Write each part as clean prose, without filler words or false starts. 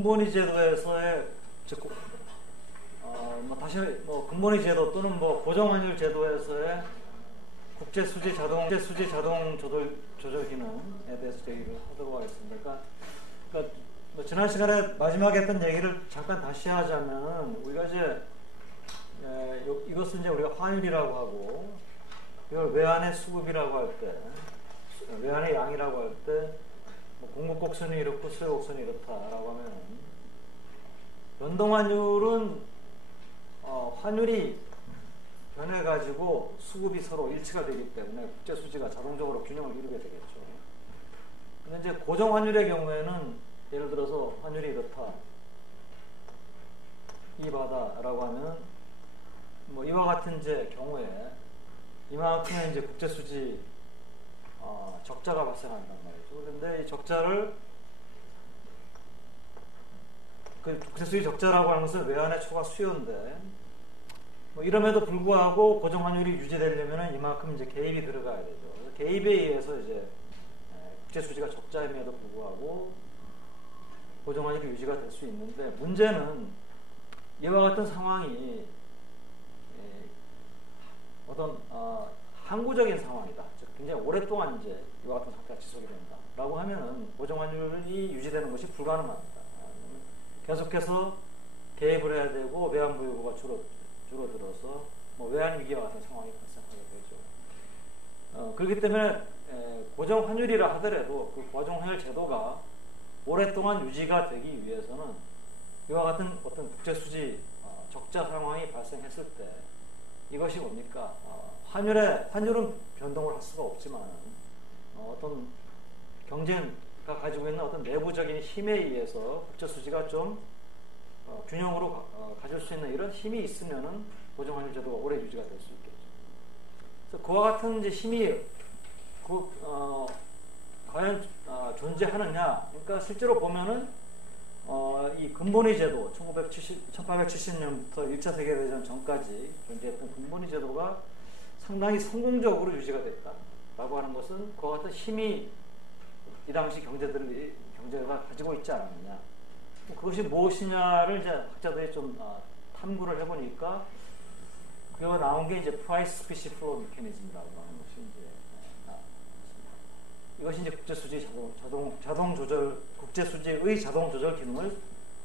근본위 제도에서의 다시 근본위 제도 또는 고정환율 제도에서의 국제 수지 자동 조절 기능에 대해서 얘기를 하도록 하겠습니다. 그러니까 지난 시간에 마지막에 했던 얘기를 잠깐 다시 하자면 우리가 이제 이것을 이제 우리가 환율이라고 하고 이걸 외환의 수급이라고 할 때, 외환의 양이라고 할 때 공급 곡선이 이렇고 수요 곡선이 이렇다라고 하면 연동환율은 환율이 변해가지고 수급이 서로 일치가 되기 때문에 국제 수지가 자동적으로 균형을 이루게 되겠죠. 근데 이제 고정 환율의 경우에는 예를 들어서 환율이 이렇다, 이 바다라고 하면 이와 같은 이제 경우에 이만큼의 이제 국제 수지 적자가 발생한단 말이죠. 그런데 이 적자를 그 국제 수지 적자라고 하는 것은 외환의 초과 수요인데 이럼에도 불구하고 고정 환율이 유지되려면 이만큼 이제 개입이 들어가야 되죠. 그래서 개입에 의해서 이제 국제 수지가 적자임에도 불구하고 고정 환율이 유지가 될 수 있는데 문제는 이와 같은 상황이 어떤 항구적인 상황이다. 즉 굉장히 오랫동안 이제 이와 같은 상태가 지속이 된다라고 하면은 고정 환율이 유지되는 것이 불가능합니다. 계속해서 개입을 해야 되고 외환 보유고가 줄어들어서 외환 위기와 같은 상황이 발생하게 되죠. 그렇기 때문에 고정 환율이라 하더라도 그 고정 환율 제도가 오랫동안 유지가 되기 위해서는 이와 같은 어떤 국제 수지 적자 상황이 발생했을 때 이것이 뭡니까? 환율은 변동을 할 수가 없지만 어떤 경쟁가 가지고 있는 어떤 내부적인 힘에 의해서 국제 수지가 좀 균형으로 가질 수 있는 이런 힘이 있으면은 고정 환율 제도가 오래 유지가 될 수 있겠죠. 그래서 그와 같은 이제 힘이 과연 존재하느냐? 그러니까 실제로 보면은 이 근본위 제도 1870년부터 1차 세계대전 전까지 존재했던 근본위 제도가 상당히 성공적으로 유지가 됐다라고 하는 것은 그와 같은 힘이 이 당시 경제가 가지고 있지 않았느냐. 그것이 무엇이냐를 이제 학자들이 좀 탐구를 해보니까 그가 나온 게 이제 프라이스 스피시 플로우 메커니즘이라고 하는 것이 이제 이것이 이제 국제 수지 자동 조절 국제 수지의 자동 조절 기능을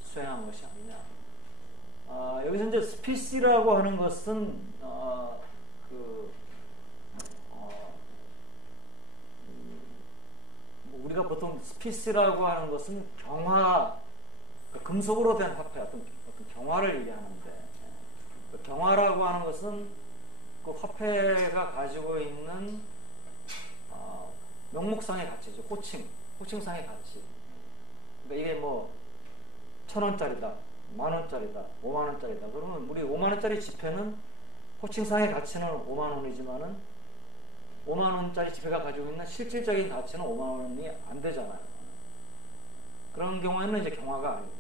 수행한 것이 아니냐. 여기서 이제 스피시라고 하는 것은 우리가 보통 스피시라고 하는 것은 경화, 금속으로 된 화폐, 어떤 경화를 얘기하는데 경화라고 하는 것은 그 화폐가 가지고 있는 명목상의 가치죠. 호칭상의 가치. 그러니까 이게 1,000원짜리다, 10,000원짜리다, 50,000원짜리다. 그러면 우리 50,000원짜리 지폐는 호칭상의 가치는 50,000원이지만은 50,000원짜리 지폐가 가지고 있는 실질적인 가치는 50,000원이 안 되잖아요. 그런 경우에는 이제 경화가 아니고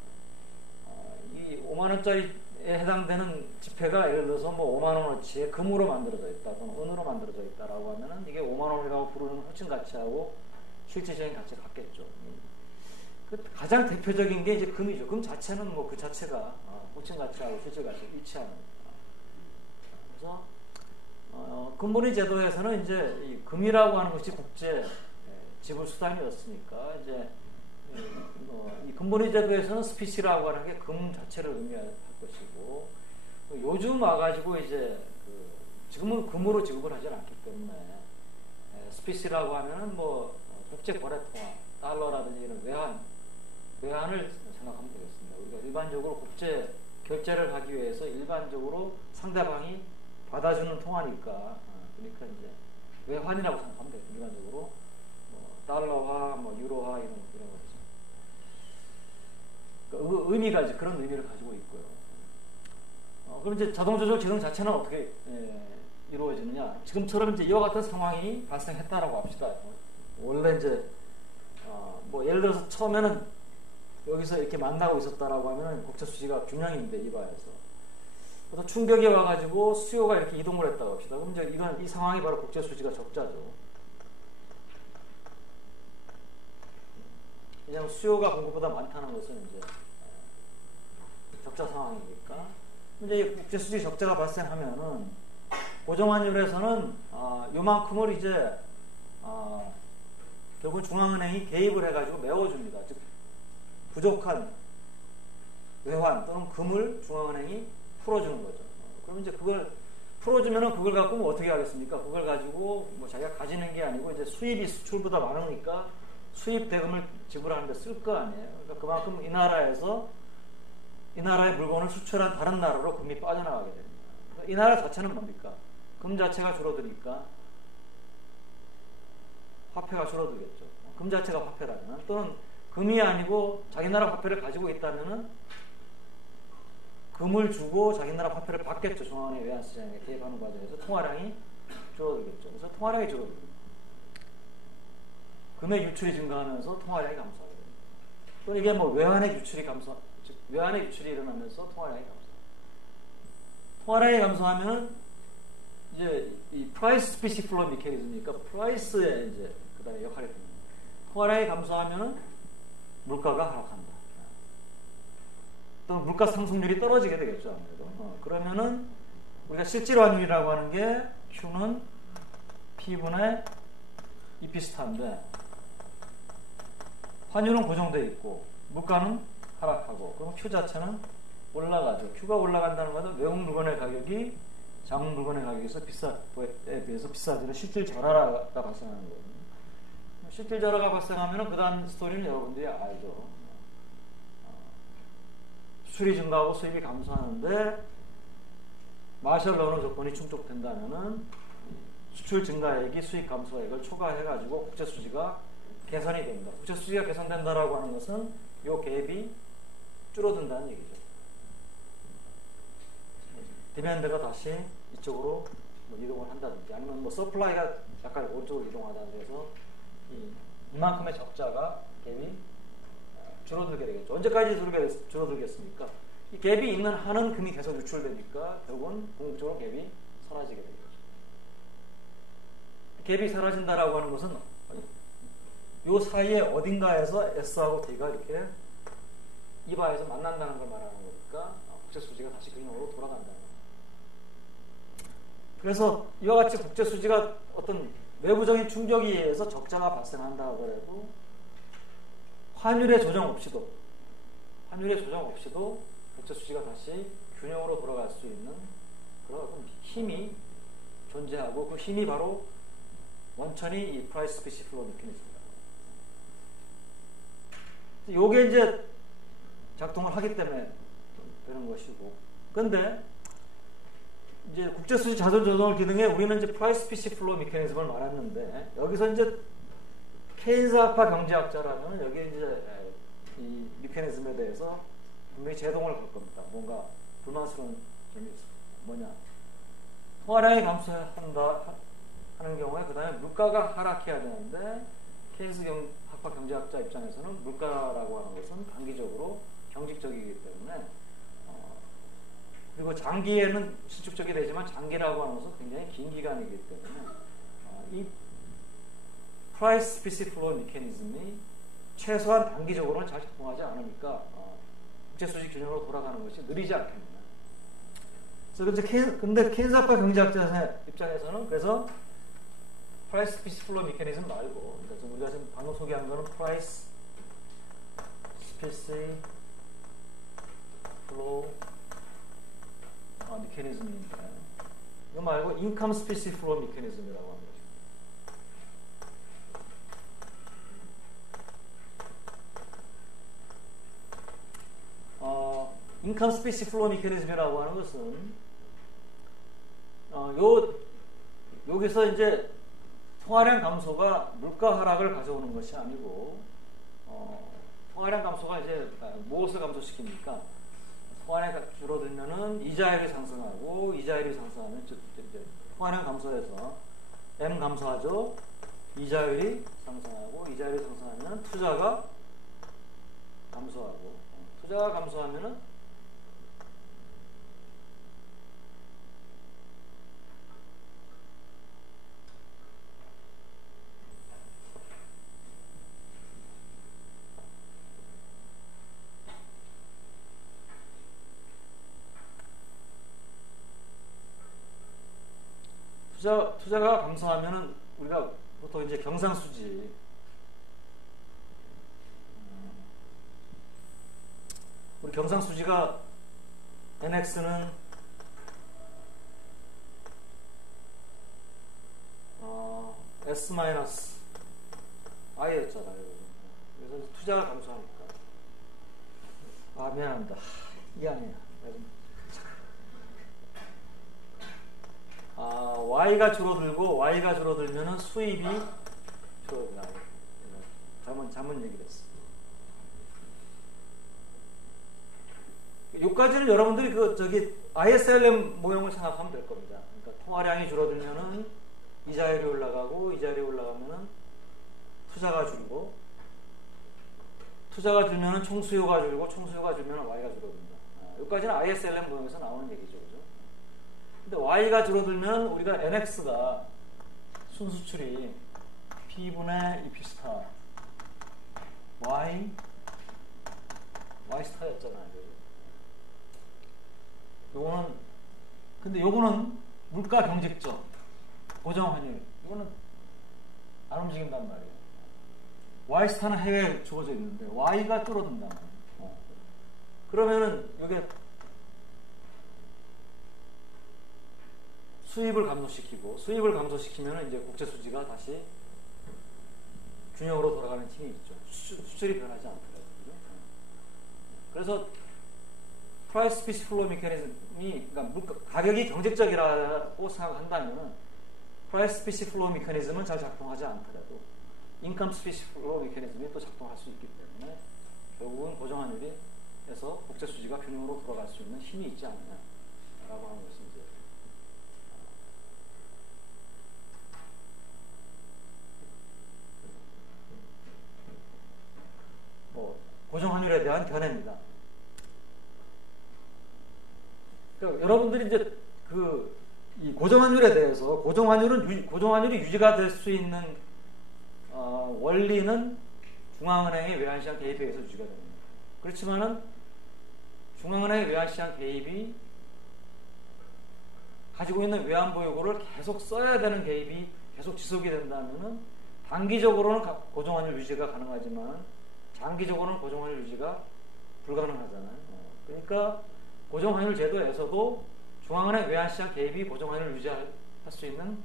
이 50,000원짜리에 해당되는 지폐가 예를 들어서 50,000원어치의 금으로 만들어져 있다 또는 은으로 만들어져 있다라고 하면은 이게 50,000원이라고 부르는 호칭 가치하고 실질적인 가치가 같겠죠. 가장 대표적인 게 이제 금이죠. 금 자체는 그 자체가 호칭 가치하고 실질 가치가 일치하는. 그래서 근본위 제도에서는 이제 이 금이라고 하는 것이 국제 지불 수단이었으니까 이제 이 근본위 제도에서는 스피시라고 하는 게 금 자체를 의미할 것이고 요즘 와가지고 이제 지금은 금으로 지급을 하지 않기 때문에 스피시라고 하면은 국제 거래 통화, 달러라든지 이런 외환을 생각하면 되겠습니다. 우리가 일반적으로 국제 결제를 하기 위해서 일반적으로 상대방이 받아주는 통화니까 그러니까 이제 외환이라고 생각하면 돼요. 일반적으로 달러화, 유로화 이런 거죠. 그러니까 의미가 이제 그런 의미를 가지고 있고요. 그럼 이제 자동 조절 기능 자체는 어떻게 이루어지느냐? 지금처럼 이제 이와 같은 상황이 발생했다라고 합시다. 원래 이제 예를 들어서 처음에는 여기서 이렇게 만나고 있었다라고 하면 국제 수지가 균형인데 이바에서 또 충격이 와가지고 수요가 이렇게 이동을 했다고 합시다. 그럼 이제 이 상황이 바로 국제 수지가 적자죠. 그냥 수요가 공급보다 많다는 것은 이제 적자 상황이니까. 이제 국제수지 적자가 발생하면은 고정환율에서는 요만큼을 이제 결국 중앙은행이 개입을 해가지고 메워줍니다. 즉 부족한 외환 또는 금을 중앙은행이 풀어주는 거죠. 그럼 이제 그걸 풀어주면은 그걸 갖고 뭐 어떻게 하겠습니까? 그걸 가지고 뭐 자기가 가지는 게 아니고 이제 수입이 수출보다 많으니까 수입 대금을 지불하는 데 쓸 거 아니에요. 그러니까 그만큼 이 나라의 물건을 수출한 다른 나라로 금이 빠져나가게 됩니다. 그러니까 이 나라 자체는 뭡니까? 금 자체가 줄어드니까 화폐가 줄어들겠죠. 금 자체가 화폐라면, 또는 금이 아니고 자기 나라 화폐를 가지고 있다면은 금을 주고 자기 나라 화폐를 받겠죠. 중앙은행 외환시장에 개입하는 과정에서 통화량이 줄어들겠죠. 그래서 통화량이 줄어듭니다. 금의 유출이 증가하면서 통화량이 감소하게 됩니다. 또는 이게 뭐 외환의 유출이 일어나면서 통화량이 감소합니다. 통화량이 감소하면은 이제 이 프라이스 스피시 플로 미케니즘이니까 프라이스의 이제 그다음에 역할이 됩니다. 통화량이 감소하면은 물가가 하락한다. 또 물가 상승률이 떨어지게 되겠죠, 아무래도. 그러면은 우리가 실질 환율이라고 하는 게 Q는 P분의 E 비슷한데 환율은 고정되어 있고 물가는 하락하고, 그럼 Q 자체는 올라가죠. Q가 올라간다는 것은 외국 물건의 가격이 자국 물건의 가격에서 비해서 비싸지는 실질 절하가 발생하는 거거든요. 실질 절하가 발생하면 그 다음 스토리는 여러분들이 알죠. 수출이 증가하고 수입이 감소하는데 마셜 러너 조건이 충족된다면은 수출 증가액이 수입 감소액을 초과해가지고 국제수지가 개선이 됩니다. 국제수지가 개선된다라고 하는 것은 이 갭이 줄어든다는 얘기죠. 디맨드가 다시 이쪽으로 뭐 이동을 한다든지, 아니면 뭐 서플라이가 약간 오른쪽으로 이동하다든지 해서 이만큼의 적자가 갭이 줄어들게 되겠죠. 언제까지 줄어들겠습니까? 이 갭이 있는 한은 금이 계속 유출되니까 결국은 궁극적으로 갭이 사라지게 되겠죠. 갭이 사라진다라고 하는 것은 요 사이에 어딘가에서 S하고 D가 이렇게 이바에서 만난다는 걸 말하는 거니까 국제수지가 다시 그림으로 돌아간다는 거예요. 그래서 이와 같이 국제수지가 어떤 외부적인 충격에 의해서 적자가 발생한다 하더라도 환율의 조정 없이도 국제수지가 다시 균형으로 돌아갈 수 있는 그런 힘이 존재하고, 그 힘이 바로 원천이 이 프라이스 스피시 플로 메커니즘입니다. 요게 이제 작동을 하기 때문에 되는 것이고, 근데 이제 국제수지 자존 조정을 기능에 우리는 이제 프라이스 스피시 플로 메커니즘을 말했는데, 여기서 이제 케인스학파 경제학자라면 여기 이제 이 메커니즘에 대해서 분명히 제동을 걸 겁니다. 뭔가 불만스러운 점이 뭐냐, 통화량이 감소한다 하는 경우에 그 다음에 물가가 하락해야 되는데, 케인스 학파 경제학자 입장에서는 물가라고 하는 것은 단기적으로 경직적이기 때문에, 그리고 장기에는 실축적이 되지만 장기라고 하는 것은 굉장히 긴 기간이기 때문에 이 프라이스 스피시 플로 메커니즘이 최소한 단기적으로는 잘 작동하지 않으니까 국제수지 균형으로 돌아가는 것이 느리지 않겠느냐. 그래서 근데 케인스학파 경제학자 입장에서는 그래서 프라이스 스피시 플로 메커니즘 말고, 그래서 우리가 지금 방금 소개한 거는 프라이스 스피시 플로 메커니즘인데, 이거 말고 인컴 스피시 플로 메커니즘이라고 합니다. 인컴 스피시 플로 메커니즘이라고 하는 것은 여기서 이제 통화량 감소가 물가 하락을 가져오는 것이 아니고, 통화량 감소가 이제 무엇을 감소시킵니까? 통화량이 줄어들면은 이자율이 상승하고, 이자율이 상승하면 이제 통화량 감소해서 M 감소하죠. 이자율이 상승하고, 이자율이 상승하면 투자가 감소하고, 투자가 감소하면은 투자가 감소하면은 우리가 보통 이제 경상수지 우리 경상수지가 NX는 S-I였잖아요. 그래서 투자가 감소하니까. 미안합니다. 이게 아니야. Y가 줄어들면은 수입이 줄어든다. 잘못 얘기를 했어. 여기까지는 여러분들이 ISLM 모형을 생각하면 될 겁니다. 그러니까 통화량이 줄어들면은 이자율이 올라가고, 이자율이 올라가면은 투자가 줄고, 투자가 줄면은 총수요가 줄고, 총수요가 줄면은 Y가 줄어든다. 여기까지는 ISLM 모형에서 나오는 얘기죠. 그죠? 근데 Y가 줄어들면 우리가 NX가 순수출이 P분의 EP 스타 Y 스타였잖아요. 요거는 물가 경직적 고정 환율. 이거는 안 움직인단 말이에요. Y 스타는 해외에 주어져 있는데 Y가 줄어든단 말이에요. 그러면은 이게 수입을 감소시키면 이제 국제 수지가 다시 균형으로 돌아가는 힘이 있죠. 수출이 변하지 않더라고요. 그래서 프라이스 스피시 플로우 메커니즘이, 그러니까 가격이 경제적이라고 생각한다면 프라이스 스피시 플로우 메커니즘은 잘 작동하지 않더라도 인컴 스피시 플로우 메커니즘이 또 작동할 수 있기 때문에 결국은 고정환율에서 국제 수지가 균형으로 돌아갈 수 있는 힘이 있지 않느냐라고 하는 것입니다. 고정환율에 대한 견해입니다. 그러니까 여러분들이 이제 이 고정환율에 대해서 고정환율이 유지가 될 수 있는 원리는 중앙은행의 외환시장 개입에 의해서 유지가 됩니다. 그렇지만은 중앙은행의 외환시장 개입이 가지고 있는 외환보유고를 계속 써야 되는 개입이 계속 지속이 된다면은 단기적으로는 고정환율 유지가 가능하지만 장기적으로는 고정환율 유지가 불가능하잖아요. 그러니까 고정환율 제도에서도 중앙은행 외환시장 개입이 고정환율을 유지할 수 있는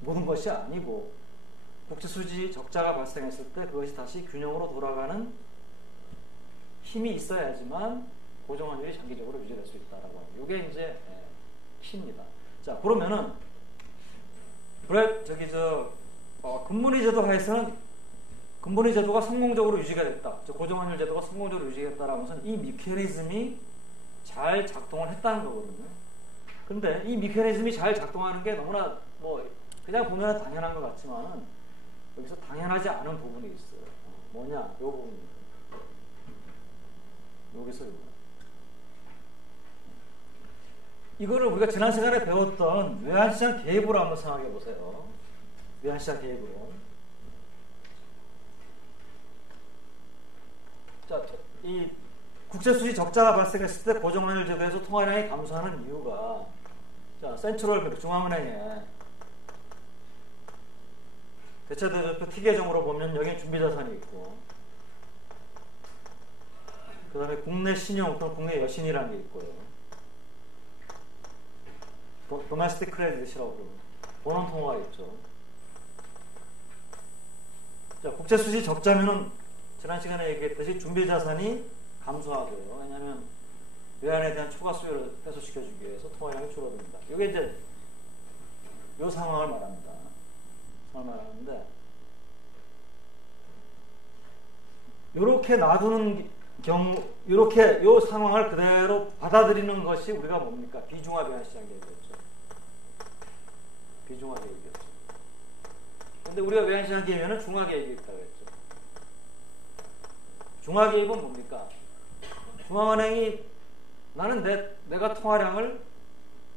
모든 것이 아니고 국제수지 적자가 발생했을 때 그것이 다시 균형으로 돌아가는 힘이 있어야지만 고정환율이 장기적으로 유지될 수 있다라고 하는 이게 이제 키입니다. 자, 그러면은 금문의 제도 하에서는 금본위 제도가 성공적으로 유지가 됐다. 고정환율 제도가 성공적으로 유지됐다라는 것은 이 메커니즘이 잘 작동을 했다는 거거든요. 그런데 이 메커니즘이 잘 작동하는 게 너무나 그냥 보면 당연한 것 같지만 여기서 당연하지 않은 부분이 있어요. 뭐냐? 요 부분입니다. 여기서 요거. 이거를 우리가 지난 시간에 배웠던 외환시장 개입으로 한번 생각해 보세요. 외환시장 개입으로. 자, 이 국제수지 적자가 발생했을 때 고정환율 제도에서 통화량이 감소하는 이유가 센트럴 중앙은행에 대체대조표 T 계정으로 보면 여기에 준비자산이 있고 그 다음에 국내 신용 또는 국내 여신이라는 게 있고요. 도메스틱 크레딧이라고 그러고 본원 통화가 있죠. 자, 국제수지 적자면은 지난 시간에 얘기했듯이 준비자산이 감소하고요. 왜냐하면 외환에 대한 초과 수요를 해소시켜주기 위해서 통화량이 줄어듭니다. 이게 이제 이 상황을 말합니다. 말하는데 이렇게 놔두는 경우, 이렇게 이 상황을 그대로 받아들이는 것이 우리가 뭡니까? 비중화 외환시장 개입이었죠. 비중화 개입이었죠. 근데 우리가 외환시장 개입에는 중화 개입이 있다고 했죠. 중화 개입은 뭡니까? 중앙은행이 나는 내가 통화량을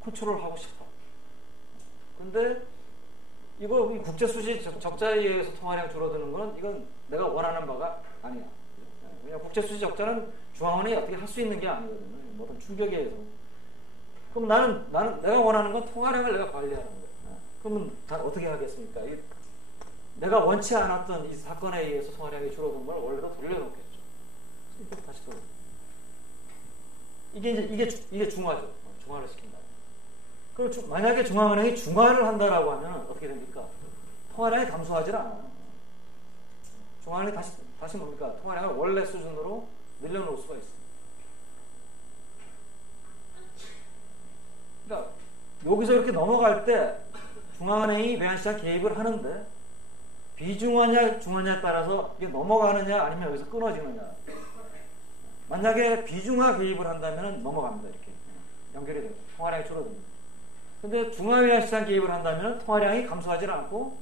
컨트롤하고 싶어. 근데 이거 국제수지 적자에 의해서 통화량 줄어드는 건 이건 내가 원하는 바가 아니야. 그냥 국제수지 적자는 중앙은행이 어떻게 할 수 있는 게 아니거든요. 모든 충격에 의해서. 그럼 나는 내가 원하는 건 통화량을 내가 관리하는 거야. 그러면 다 어떻게 하겠습니까? 내가 원치 않았던 이 사건에 의해서 통화량이 줄어든 걸 원래로 돌려놓겠죠. 다시 돌려. 이게 중화죠. 중화를 시킨다. 그리고 만약에 중앙은행이 중화를 한다라고 하면 어떻게 됩니까? 통화량이 감소하지 않아요. 중앙은행이 다시 뭡니까? 통화량을 원래 수준으로 늘려놓을 수가 있습니다. 그러니까 여기서 이렇게 넘어갈 때 중앙은행이 외환시장 개입을 하는데 비중화냐 중화냐에 따라서 이게 넘어가느냐 아니면 여기서 끊어지느냐. 만약에 비중화 개입을 한다면 넘어갑니다. 이렇게 연결이 되고 통화량이 줄어듭니다. 근데 중화외환시장 개입을 한다면 통화량이 감소하지 않고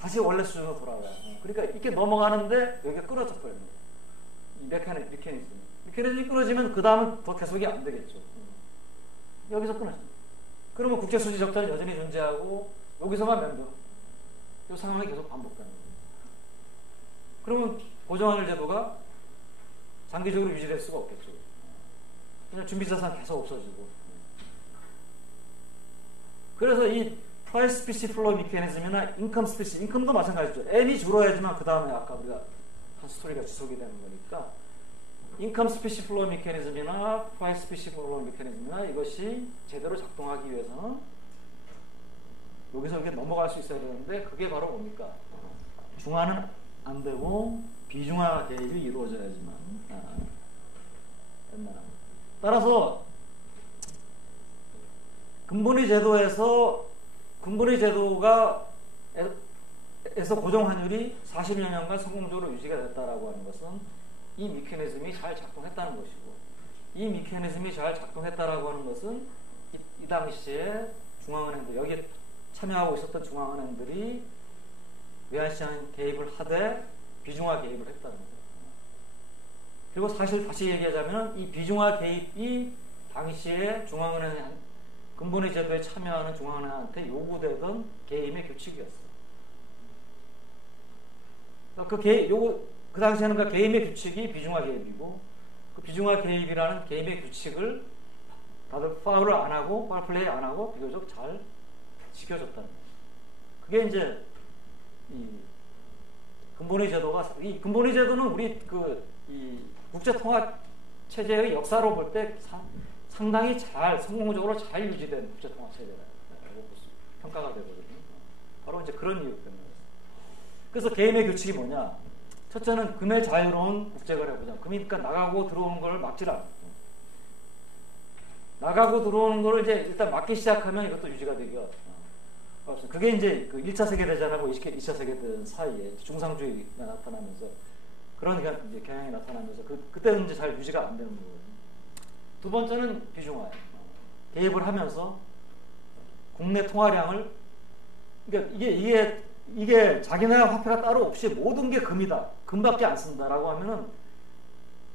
다시 원래 수준으로 돌아와요. 그러니까 이렇게 넘어가는데 여기가 끊어져 버립니다. 이 메커니즘이 끊어지면 그 다음은 더 계속이 안 되겠죠. 여기서 끊어집니다. 그러면 국제수지 적자는 여전히 존재하고 여기서만 맴돌. 이 상황이 계속 반복되는 거예요. 그러면 고정환율 제도가 장기적으로 유지될 수가 없겠죠. 그냥 준비자산 계속 없어지고. 그래서 이 프라이스 스피시 플로우 미케니즘이나 인컴 스피시, 인컴도 마찬가지죠. N이 줄어야지만 그 다음에 아까 우리가 한 스토리가 지속이 되는 거니까 인컴 스피시 플로우 미케니즘이나 프라이스 스피시 플로우 미케니즘이나 이것이 제대로 작동하기 위해서는 여기서 이렇게 넘어갈 수 있어야 되는데 그게 바로 뭡니까? 중화는 안 되고 비중화 개입이 이루어져야지만 따라서 근본위 제도가 에서 고정 환율이 40여 년간 성공적으로 유지가 됐다라고 하는 것은 이 미케니즘이 잘 작동했다는 것이고 이 미케니즘이 잘 작동했다라고 하는 것은 이 당시에 중앙은행들 여기에 참여하고 있었던 중앙은행들이 외환시장 개입을 하되 비중화 개입을 했다는 거예요. 그리고 사실 다시 얘기하자면 이 비중화 개입이 당시에 중앙은행 근본위 제도에 참여하는 중앙은행한테 요구되던 개입의 규칙이었어요. 그 당시에는 그 개입의 규칙이 비중화 개입이고 그 비중화 개입이라는 개입의 규칙을 다들 파울을 안 하고 파울 플레이 안 하고 비교적 잘 지켜줬다는 거예요. 그게 이제 이 근본위 제도가 이 근본위 제도는 우리 이 국제통화 체제의 역사로 볼 때 상당히 잘 성공적으로 잘 유지된 국제통화 체제라고 평가가 되거든요. 바로 이제 그런 이유 때문에. 그래서 개입의 규칙이 뭐냐? 첫째는 금의 자유로운 국제거래 보장. 금이 그러니까 나가고 들어오는 걸 막질 않고 나가고 들어오는 걸 이제 일단 막기 시작하면 이것도 유지가 되기가 없습니다. 그게 이제 그 1차 세계대전하고 2차 세계대전 사이에 중상주의가 나타나면서 그런 이제 경향이 나타나면서 그때는 이제 잘 유지가 안 되는 거예요. 두 번째는 비중화예요. 개입을 하면서 국내 통화량을 그러니까 이게 자기나라 화폐가 따로 없이 모든 게 금이다. 금밖에 안 쓴다라고 하면은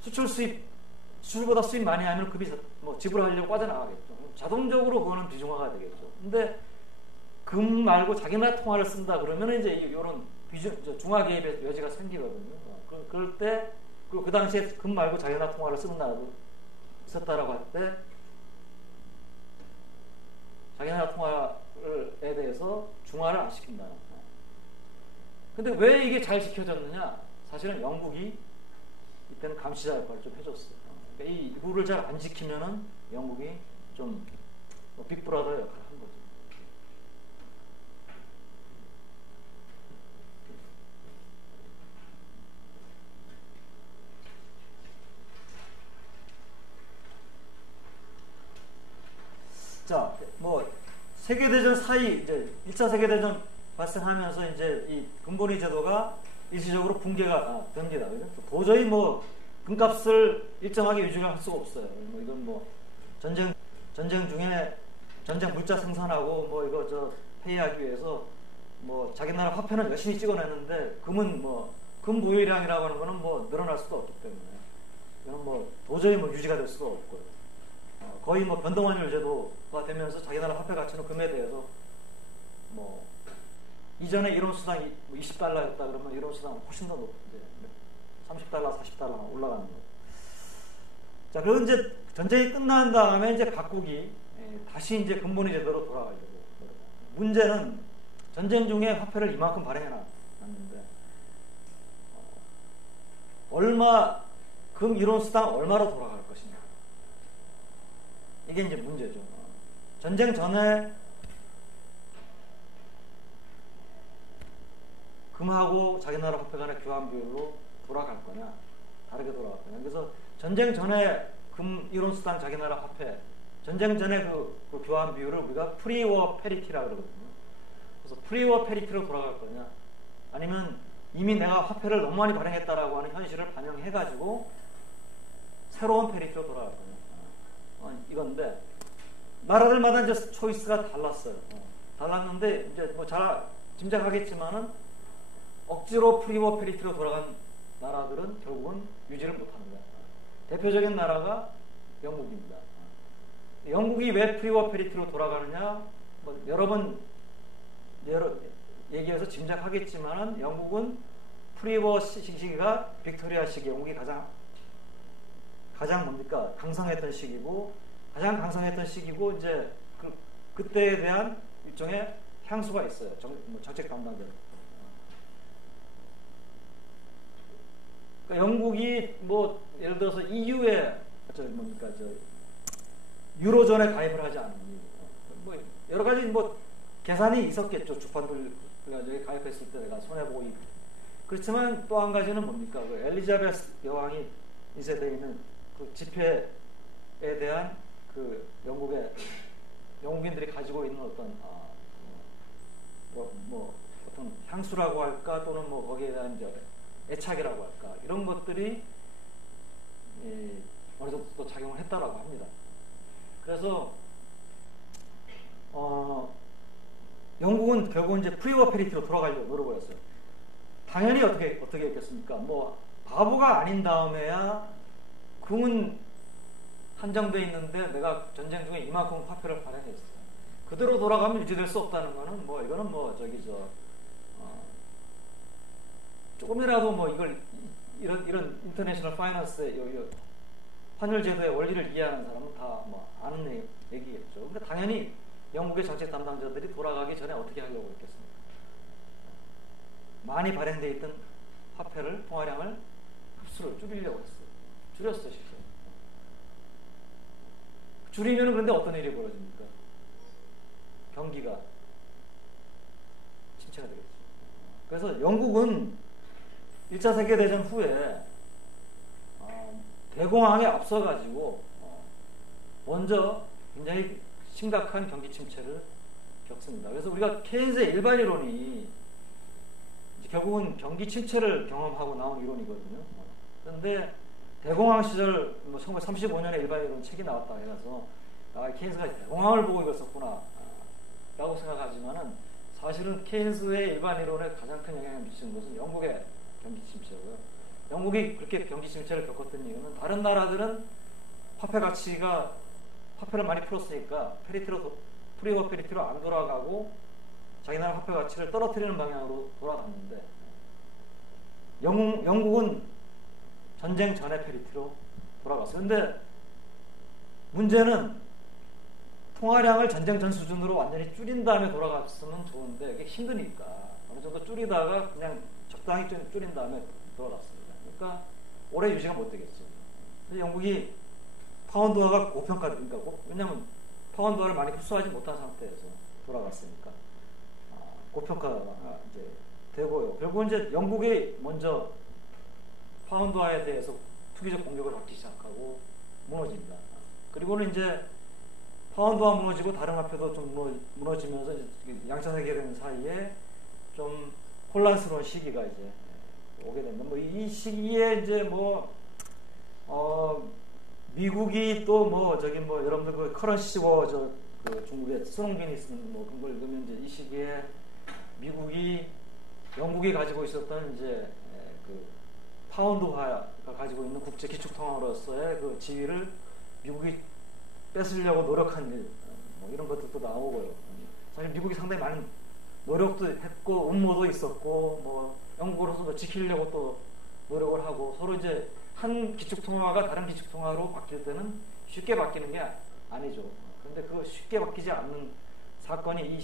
수출보다 수입 많이 하면 금이 뭐 지불하려고 빠져나가겠죠. 자동적으로 그거는 비중화가 되겠죠. 근데 금 말고 자기나라 통화를 쓴다 그러면 이제 이런 중화 개입의 여지가 생기거든요. 그럴 때 그리고 그 당시에 금 말고 자기나라 통화를 쓰는 나라도 있었다라고 할 때 자기나라 통화에 대해서 중화를 안 시킨다는 거예요. 근데 왜 이게 잘 지켜졌느냐? 사실은 영국이 이때는 감시자 역할을 좀 해줬어요. 그러니까 이 룰을 잘 안 지키면은 영국이 좀 빅브라더 역할을 한 거죠. 자, 뭐 세계대전 사이 이제 1차 세계대전 발생하면서 이제 이 근본위 제도가 일시적으로 붕괴가 됩니다. 도저히 뭐 금값을 일정하게 유지할 수가 없어요. 뭐 이건 뭐 전쟁 중에 전쟁 물자 생산하고 뭐 이거 회의하기 위해서 뭐 자기 나라 화폐는 열심히 찍어냈는데 금은 뭐 금 보유량이라고 하는 거는 뭐 늘어날 수도 없기 때문에 이건 뭐 도저히 뭐 유지가 될 수가 없고요. 거의 뭐 변동환율 제도가 되면서 자기 나라 화폐 가치는 금에 대해서 뭐 이전에 이론 수당이 20달러였다 그러면 이론 수당은 훨씬 더 높은데 30달러, 40달러 올라가는 거. 자, 그리고 이제 전쟁이 끝난 다음에 이제 각국이 다시 이제 근본위 제도로 돌아가려고 문제는 전쟁 중에 화폐를 이만큼 발행해 놨는데 얼마 금 이론 수당 얼마로 돌아갈 것이냐, 이게 이제 문제죠. 전쟁 전에 금하고 자기 나라 화폐 간의 교환 비율로 돌아갈 거냐, 다르게 돌아갈 거냐. 그래서 전쟁 전에 금 이론 수당 자기 나라 화폐, 전쟁 전에 그 교환 비율을 우리가 프리워 페리티라 그러거든요. 그래서 프리워 페리티로 돌아갈 거냐, 아니면 이미 내가 화폐를 너무 많이 발행했다라고 하는 현실을 반영해가지고 새로운 페리티로 돌아갈 거냐, 이건데 나라들마다 이제 초이스가 달랐어요. 달랐는데 이제 뭐 잘 짐작하겠지만은 억지로 프리워 페리티로 돌아간 나라들은 결국은 유지를 못합니다. 대표적인 나라가 영국입니다. 영국이 왜 프리워 페리티로 돌아가느냐, 뭐 여러 번 얘기해서 짐작하겠지만은 영국은 프리워 시기가 빅토리아 시기, 영국이 가장 뭡니까, 강성했던 시기고, 가장 강성했던 시기고, 이제 그때에 대한 일종의 향수가 있어요. 정책 담당자. 그러니까 영국이 뭐 예를 들어서 EU에 유로존에 가입을 하지 않은 이유, 뭐 여러 가지 뭐 계산이 있었겠죠. 주판들 여기 가입했을 때 내가 손해 보고. 그렇지만 또 한 가지는 뭡니까? 그 엘리자베스 여왕이 인쇄되어 있는 그 지폐에 대한 그 영국인들이 가지고 있는 어떤 어떤 향수라고 할까, 또는 뭐 거기에 대한 이제 애착이라고 할까, 이런 것들이 어느 정도 또 작용을 했다라고 합니다. 그래서 영국은 결국은 이제 프리워 페리티로 돌아가려고 노력을 했어요. 당연히 어떻게 했겠습니까? 뭐 바보가 아닌 다음에야 금은 한정돼 있는데 내가 전쟁 중에 이만큼 화폐를 발행했어요. 그대로 돌아가면 유지될 수 없다는 거는 뭐 이거는 뭐 조금이라도 뭐 이런 인터내셔널 파이낸스의 환율 제도의 원리를 이해하는 사람은 다 뭐 아는 얘기겠죠. 근데 당연히 영국의 정책 담당자들이 돌아가기 전에 어떻게 하려고 했겠습니까? 많이 발행돼 있던 화폐를, 통화량을 흡수를 줄이려고 했어요. 줄였어요, 실제로. 줄이면 그런데 어떤 일이 벌어집니까? 경기가 침체가 되겠죠. 그래서 영국은 1차 세계대전 후에 대공황에 앞서가지고 먼저 굉장히 심각한 경기 침체를 겪습니다. 그래서 우리가 케인스의 일반 이론이 결국은 경기 침체를 경험하고 나온 이론이거든요. 그런데 대공황 시절 1935년에 일반 이론 책이 나왔다 해서 케인스가 대공황을 보고 이걸 썼구나 라고 생각하지만은, 사실은 케인스의 일반 이론에 가장 큰 영향을 미치는 것은 영국의 경기 침체고요. 영국이 그렇게 경기 침체를 겪었던 이유는 다른 나라들은 화폐를 많이 풀었으니까 프리워 페리티로 안 돌아가고 자기 나라 화폐 가치를 떨어뜨리는 방향으로 돌아갔는데, 영국은 전쟁 전에 페리티로 돌아갔어요. 근데 문제는 통화량을 전쟁 전 수준으로 완전히 줄인 다음에 돌아갔으면 좋은데 그게 힘드니까 어느 정도 줄이다가 그냥 적당히 줄인 다음에 돌아갔습니다. 그러니까 오래 유지가 못 되겠죠. 근데 영국이 파운드화가 고평가되니까, 왜냐하면 파운드화를 많이 흡수하지 못한 상태에서 돌아갔으니까 고평가가 이제 되고요. 결국은 이제 영국이 먼저 파운드화에 대해서 투기적 공격을 받기 시작하고 무너집니다. 그리고는 이제 파운드화 무너지고 다른 화폐도 좀 무너지면서 양차 세계대전 사이에 좀 혼란스러운 시기가 이제 오게 됩니다. 뭐 이 시기에 이제 미국이 또 여러분들 그 커런시 워 그 중국의 스롱빈이 쓴 그런 걸 읽으면 이제 이 시기에 영국이 가지고 있었던 이제 그 파운드화가 가지고 있는 국제 기축통화로서의 그 지위를 미국이 뺏으려고 노력한 일, 이런 것들도 나오고요. 사실 미국이 상당히 많은 노력도 했고 음모도 있었고 영국으로서 지키려고 또 노력을 하고, 서로 이제 한 기축통화가 다른 기축통화로 바뀔 때는 쉽게 바뀌는 게 아니죠. 그런데 그 쉽게 바뀌지 않는 사건이 이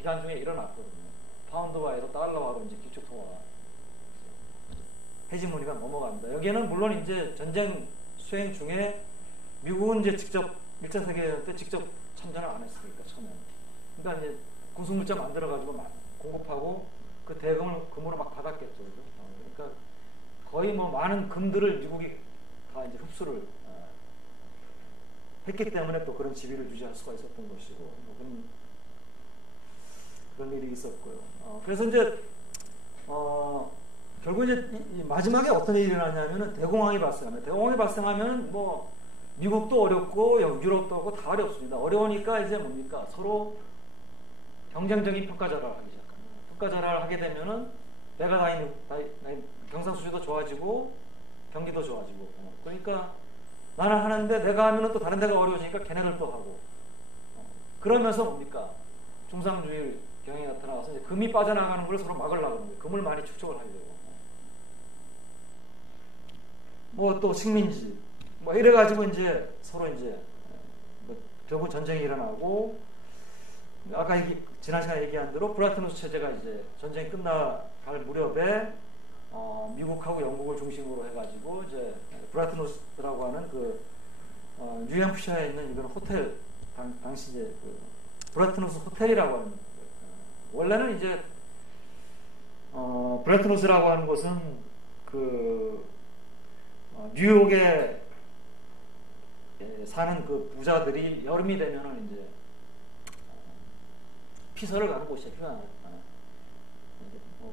기간 중에 일어났거든요. 파운드화에서 달러화로 이제 기축통화 헤지모니가 넘어갑니다. 여기에는 물론 이제 전쟁 수행 중에 미국은 이제 직접 1차 세계대전 때 직접 참전을 안 했으니까 처음에. 그러니까 이제 군수물자 만들어가지고 막 공급하고 그 대금을 금으로 막 받았겠죠. 그러니까 거의 뭐 많은 금들을 미국이 다 이제 흡수를 했기 때문에 또 그런 지위를 유지할 수가 있었던 것이고 그런 일이 있었고요. 그래서 이제 결국 이제 이 마지막에 어떤 일이 일어나냐면은 대공황이 발생합니다. 대공황이 발생하면 뭐 미국도 어렵고 유럽도 어렵고 다 어렵습니다. 어려우니까 이제 뭡니까? 서로 경쟁적인 평가절하를 하기 시작합니다. 평가절하를 하게 되면은 내가 다니는 경상수지도 좋아지고 경기도 좋아지고 그러니까 나는 하는데 내가 하면은 또 다른 데가 어려워지니까 걔네들 또 하고 그러면서 뭡니까? 중상주의 경향이 나타나서 이제 금이 빠져나가는 걸 서로 막으려고 하는 거예요. 금을 많이 축적을 하려고. 뭐 또 식민지 뭐 이래가지고 이제 서로 이제 뭐 결국 전쟁이 일어나고 아까 지난 시간에 얘기한 대로 브라트누스 체제가 이제 전쟁이 끝나갈 무렵에 미국하고 영국을 중심으로 해가지고 이제 브라트누스라고 하는 그 뉴햄프셔에 있는 이건 호텔 당시 이제 그 브라트누스 호텔이라고 하는 원래는 이제 브라트누스라고 하는 곳은 그 뉴욕에 사는 그 부자들이 여름이 되면은 이제 피서를 가는 곳이에요.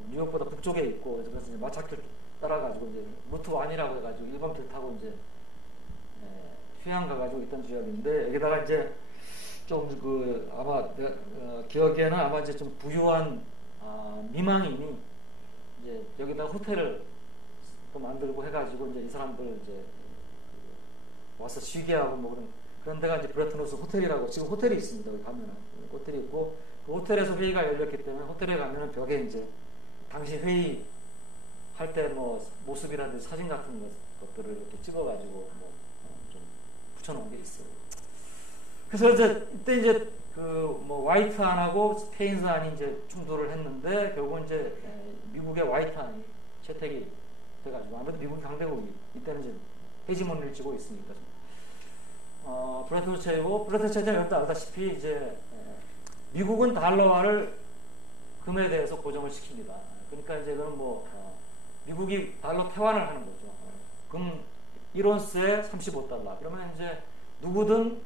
뉴욕보다 북쪽에 있고 그래서 이제 마차길 따라가지고 이제 루트완이라고 해가지고 일반길 타고 이제 휴양 가가지고 있던 지역인데 여기다가 이제 좀 그 아마 기억에는 아마 이제 좀 부유한 미망인이 이제 여기다 호텔을 또 만들고 해가지고 이제 이 사람들 이제 와서 쉬게 하고 뭐 그런 데가 이제 브레트노스 호텔이라고 지금 호텔이 있습니다. 여기 가면은 호텔이 있고 그 호텔에서 회의가 열렸기 때문에 호텔에 가면은 벽에 이제 당시 회의 할 때 뭐 모습이라든지 사진 같은 것들을 이렇게 찍어가지고 뭐 좀 붙여놓은 게 있어요. 그래서 이때 이제 그 뭐 화이트안하고 스페인산이 이제 충돌을 했는데 결국 이제 미국의 화이트안이 채택이 돼가지고 아무래도 미국 강대국이 이때는 이제 헤지모니를 쥐고 있으니까 브레트노스 체제고 브레트노스 체제는 여러분 알다시피 이제 미국은 달러화를 금에 대해서 고정을 시킵니다. 그러니까 이제 그건 뭐 미국이 달러 퇴환을 하는 거죠. 금 1온스에 35달러. 그러면 이제 누구든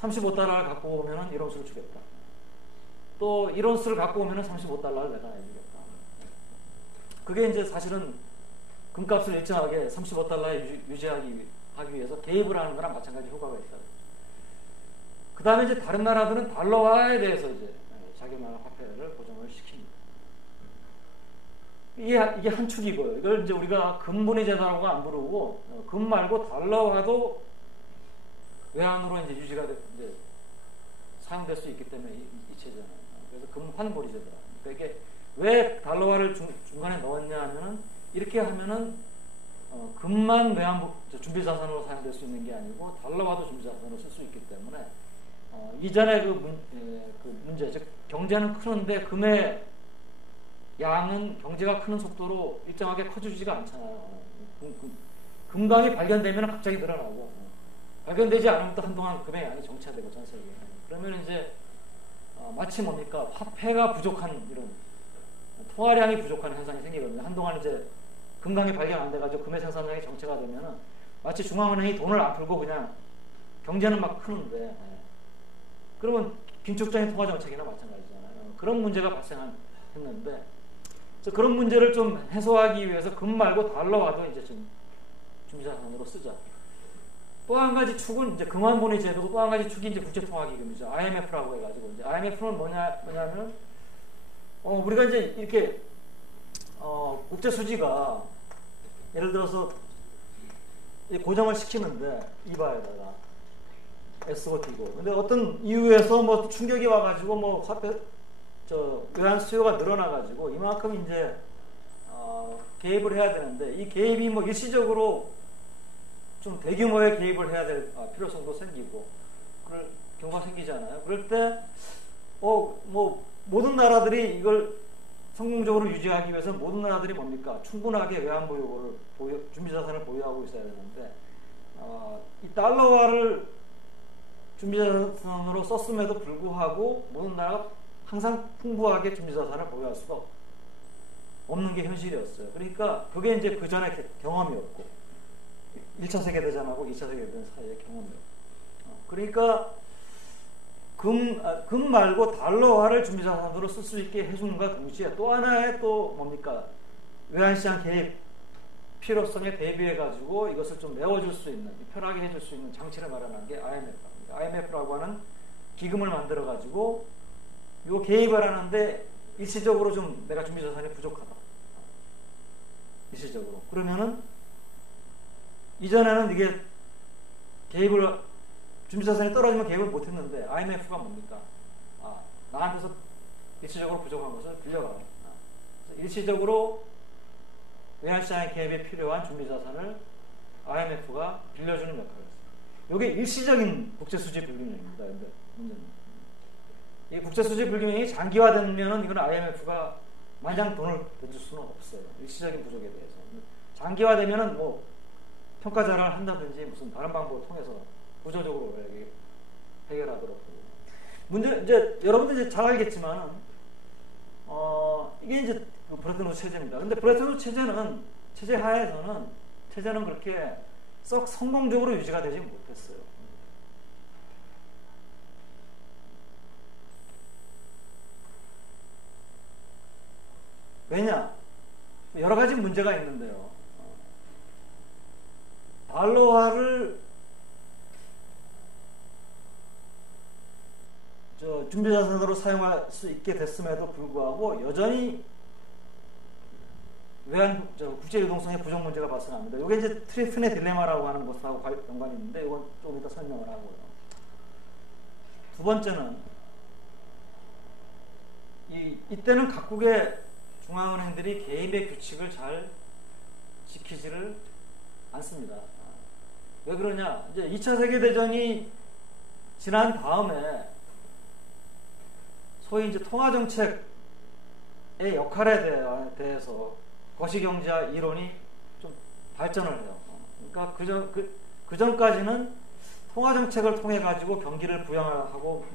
35달러를 갖고 오면은 1온스를 주겠다. 또 1온스를 갖고 오면은 35달러를 내가 해주겠다. 그게 이제 사실은 금값을 일정하게 35달러에 유지하기 위해서 개입을 하는 거랑 마찬가지 효과가 있다. 그 다음에 이제 다른 나라들은 달러화에 대해서 이제 자기 나라 화폐를 고정을 시킵니다. 이게 한 축이고요. 이걸 이제 우리가 금분위 제도라고 안 부르고 금 말고 달러화도 외환으로 이제 유지가 이제 사용될 수 있기 때문에 이 체제는 그래서 금환불이 제도라. 그러니까 이게 왜 달러화를 중간에 넣었냐 하면은 이렇게 하면은 금만 외환 준비자산으로 사용될 수 있는 게 아니고 달러화도 준비자산으로 쓸 수 있기 때문에 이전에 그 문제 즉 경제는 크는데 금의 양은 경제가 크는 속도로 일정하게 커지지가 않잖아요. 금강이 발견되면 갑자기 늘어나고 발견되지 않으면 또 한동안 금의 양이 정체되고 전 세계에 그러면 이제 마치 뭡니까 화폐가 부족한 이런 통화량이 부족한 현상이 생기거든요. 한동안 이제 금강이 발견 안 돼가지고 금의 생산량이 정체가 되면은 마치 중앙은행이 돈을 안 풀고 그냥 경제는 막 크는데 그러면 긴축적인 통화 정책이나 마찬가지잖아요. 그런 문제가 발생했는데 그런 문제를 좀 해소하기 위해서 금 말고 달러화도 이제 좀 준비자산으로 쓰자. 또 한 가지 축은 이제 금환분위 제도고 또 한 가지 축이 이제 국제통화기금이죠. IMF라고 해가지고 이제 IMF는 뭐냐면 우리가 이제 이렇게 국제 수지가 예를 들어서 고정을 시키는데 이바에다가 SOT고 근데 어떤 이유에서 뭐 충격이 와가지고 뭐 화폐 외환 수요가 늘어나가지고 이만큼 이제 개입을 해야 되는데 이 개입이 뭐 일시적으로 좀 대규모의 개입을 해야 될 필요성도 생기고 그럴 경우가 생기잖아요. 그럴 때 뭐 모든 나라들이 이걸 성공적으로 유지하기 위해서 모든 나라들이 뭡니까? 충분하게 외환 보유고를 준비자산을 보유하고 있어야 되는데 이 달러화를 준비자산으로 썼음에도 불구하고 모든 나라가 항상 풍부하게 준비자산을 보유할 수가 없는 게 현실이었어요. 그러니까 그게 이제 그 전에 경험이었고 1차 세계대전하고 2차 세계대전 사이의 경험이었고 그러니까 금 말고 달러화를 준비자산으로 쓸 수 있게 해준과 동시에 또 하나의 또 뭡니까? 외환시장 개입 필요성에 대비해 가지고 이것을 좀 메워줄 수 있는, 편하게 해줄 수 있는 장치를 마련한 게 IMF입니다. IMF라고 하는 기금을 만들어 가지고 요 개입을 하는데 일시적으로 좀 내가 준비자산이 부족하다. 일시적으로. 그러면은 이전에는 이게 준비자산이 떨어지면 개입을 못했는데 IMF가 뭡니까? 나한테서 일시적으로 부족한 것을 빌려가라. 일시적으로 외환시장의 개입에 필요한 준비자산을 IMF가 빌려주는 역할을 했습니다. 이게 일시적인 국제수지 불균형입니다. 문제는. 이 국제수지 불균형이 장기화되면 이건 IMF가 마냥 돈을 던질 수는 없어요. 일시적인 부족에 대해서. 장기화되면은 뭐 평가전환을 한다든지 무슨 다른 방법을 통해서 구조적으로 해결하도록. 문제 이제 여러분들 이제 잘 알겠지만 이게 이제 브레튼 우드 체제입니다. 근데 브레튼 우드 체제 하에서는 체제는 그렇게 썩 성공적으로 유지가 되지 못했어요. 왜냐? 여러 가지 문제가 있는데요. 달러화를 준비자산으로 사용할 수 있게 됐음에도 불구하고 여전히 국제유동성의 부족 문제가 발생합니다. 이게 이제 트리튼의 딜레마라고 하는 것하고 연관이 있는데 이건 조금 이따 설명을 하고요. 두 번째는 이때는 각국의 중앙은행들이 개입의 규칙을 잘 지키지를 않습니다. 왜 그러냐? 이제 2차 세계대전이 지난 다음에 소위 이제 통화정책의 역할에 대해서 거시경제학 이론이 좀 발전을 해요. 그러니까 그 전까지는 통화정책을 통해 가지고 경기를 부양하고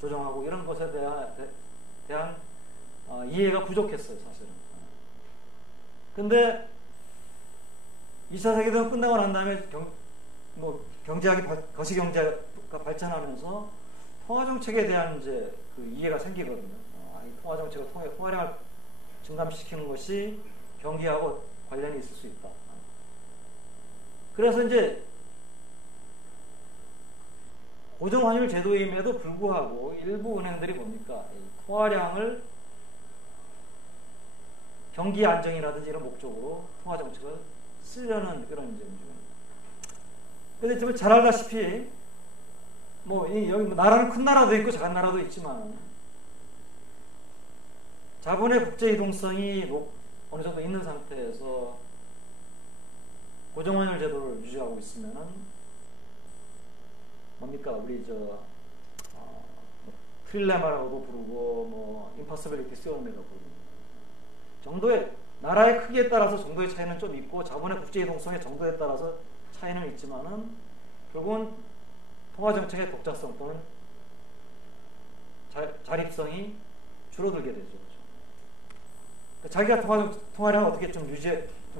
조정하고 이런 것에 대한 이해가 부족했어요, 사실은. 근데 2차 세계대전 끝나고 난 다음에 거시경제가 발전하면서 통화정책에 대한 이제 그 이해가 생기거든요. 통화정책을 통해 통화량을 증감시키는 것이 경기하고 관련이 있을 수 있다. 그래서 이제 고정환율 제도임에도 불구하고 일부 은행들이 뭡니까? 통화량을 경기 안정이라든지 이런 목적으로 통화정책을 쓰려는 그런 이제 움직임입니다. 그런데 좀 잘 알다시피 여기 나라는 큰 나라도 있고 작은 나라도 있지만 자본의 국제 이동성이 어느 정도 있는 상태에서 고정환율 제도를 유지하고 있으면은 뭡니까? 우리 트릴레마라고도 부르고 임파서빌리티 시어메라고 부르고 정도의 나라의 크기에 따라서 정도의 차이는 좀 있고 자본의 국제 이동성의 정도에 따라서 차이는 있지만은 결국은 통화정책의 독자성 또는 자립성이 줄어들게 되죠. 자기가 통화량을 어떻게 좀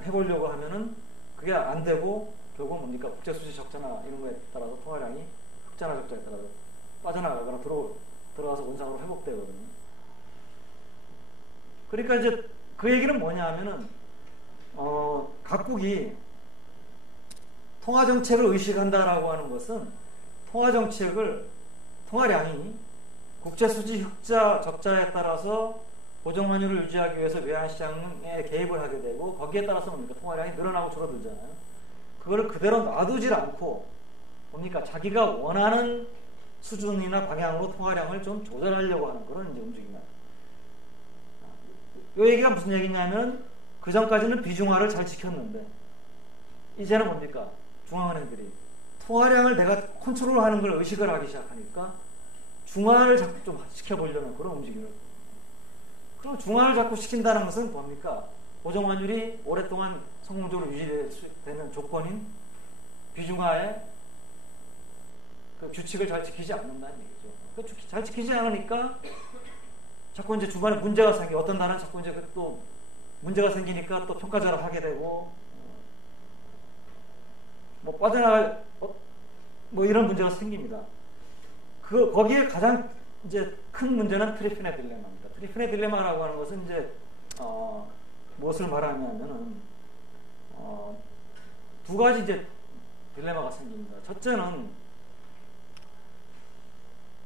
해보려고 하면은 그게 안 되고 결국은 뭡니까? 국제수지 적자나 이런 거에 따라서 통화량이 흑자나 적자에 따라서 빠져나가거나 들어가서 원상으로 회복되거든요. 그러니까 이제 그 얘기는 뭐냐 하면은 각국이 통화정책을 의식한다라고 하는 것은 통화량이 국제수지 흑자 적자에 따라서 고정환율을 유지하기 위해서 외환시장에 개입을 하게 되고 거기에 따라서 뭡니까? 통화량이 늘어나고 줄어들잖아요. 그거를 그대로 놔두질 않고 뭡니까? 자기가 원하는 수준이나 방향으로 통화량을 좀 조절하려고 하는 그런 이제 움직임입니다. 이 얘기가 무슨 얘기냐면 그 전까지는 비중화를 잘 지켰는데 이제는 뭡니까? 중앙은행들이 통화량을 내가 컨트롤하는 걸 의식을 하기 시작하니까 중화를 자꾸 좀 시켜보려는 그런 움직임을 그럼 중화를 자꾸 시킨다는 것은 뭡니까? 고정환율이 오랫동안 성공적으로 유지되는 조건인 비중화의 그 규칙을 잘 지키지 않는다는 얘기죠. 그 규칙 잘 지키지 않으니까 자꾸 이제 주변에 문제가 생겨. 어떤 날은 자꾸 이제 또 문제가 생기니까 또 평가절하 하게 되고, 뭐 빠져나갈 뭐 이런 문제가 생깁니다. 거기에 가장 이제 큰 문제는 트리핀의 딜레마입니다. 트리핀의 딜레마라고 하는 것은 이제 무엇을 말하냐면은 두 가지 이제 딜레마가 생깁니다. 첫째는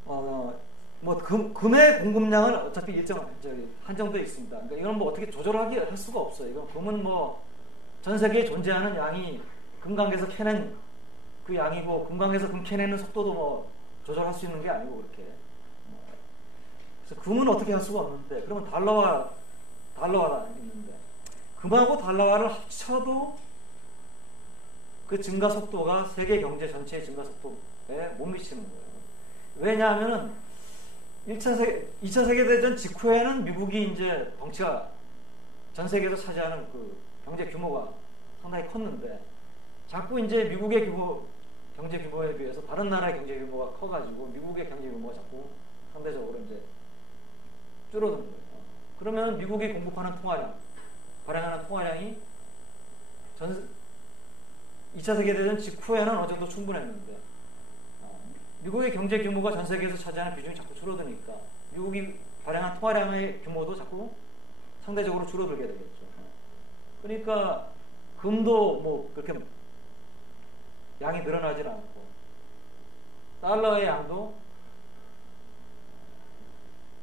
뭐 금의 공급량은 어차피 일정 한정되어 있습니다. 그러니까 이건 뭐 어떻게 조절하기 할 수가 없어요. 이건 금은 뭐 전 세계에 존재하는 양이 금강에서 캐낸 그 양이고, 금강에서 금 캐내는 속도도 뭐 조절할 수 있는 게 아니고 그렇게. 그래서 금은 어떻게 할 수가 없는데, 그러면 달러화가 있는데, 금하고 달러화를 합쳐도 그 증가 속도가 세계 경제 전체의 증가 속도에 못 미치는 거예요. 왜냐하면은 2차 세계대전 직후에는 미국이 이제 덩치가 전 세계에서 차지하는 그 경제 규모가 상당히 컸는데, 자꾸 이제 미국의 경제 규모에 비해서 다른 나라의 경제 규모가 커가지고 미국의 경제 규모가 자꾸 상대적으로 이제 줄어든 거예요. 그러면 미국이 공급하는 통화량, 발행하는 통화량이 2차 세계대전 직후에는 어느 정도 충분했는데, 미국의 경제 규모가 전 세계에서 차지하는 비중이 자꾸 줄어드니까 미국이 발행한 통화량의 규모도 자꾸 상대적으로 줄어들게 되겠죠. 그러니까 금도 뭐 그렇게 양이 늘어나질 않고, 달러의 양도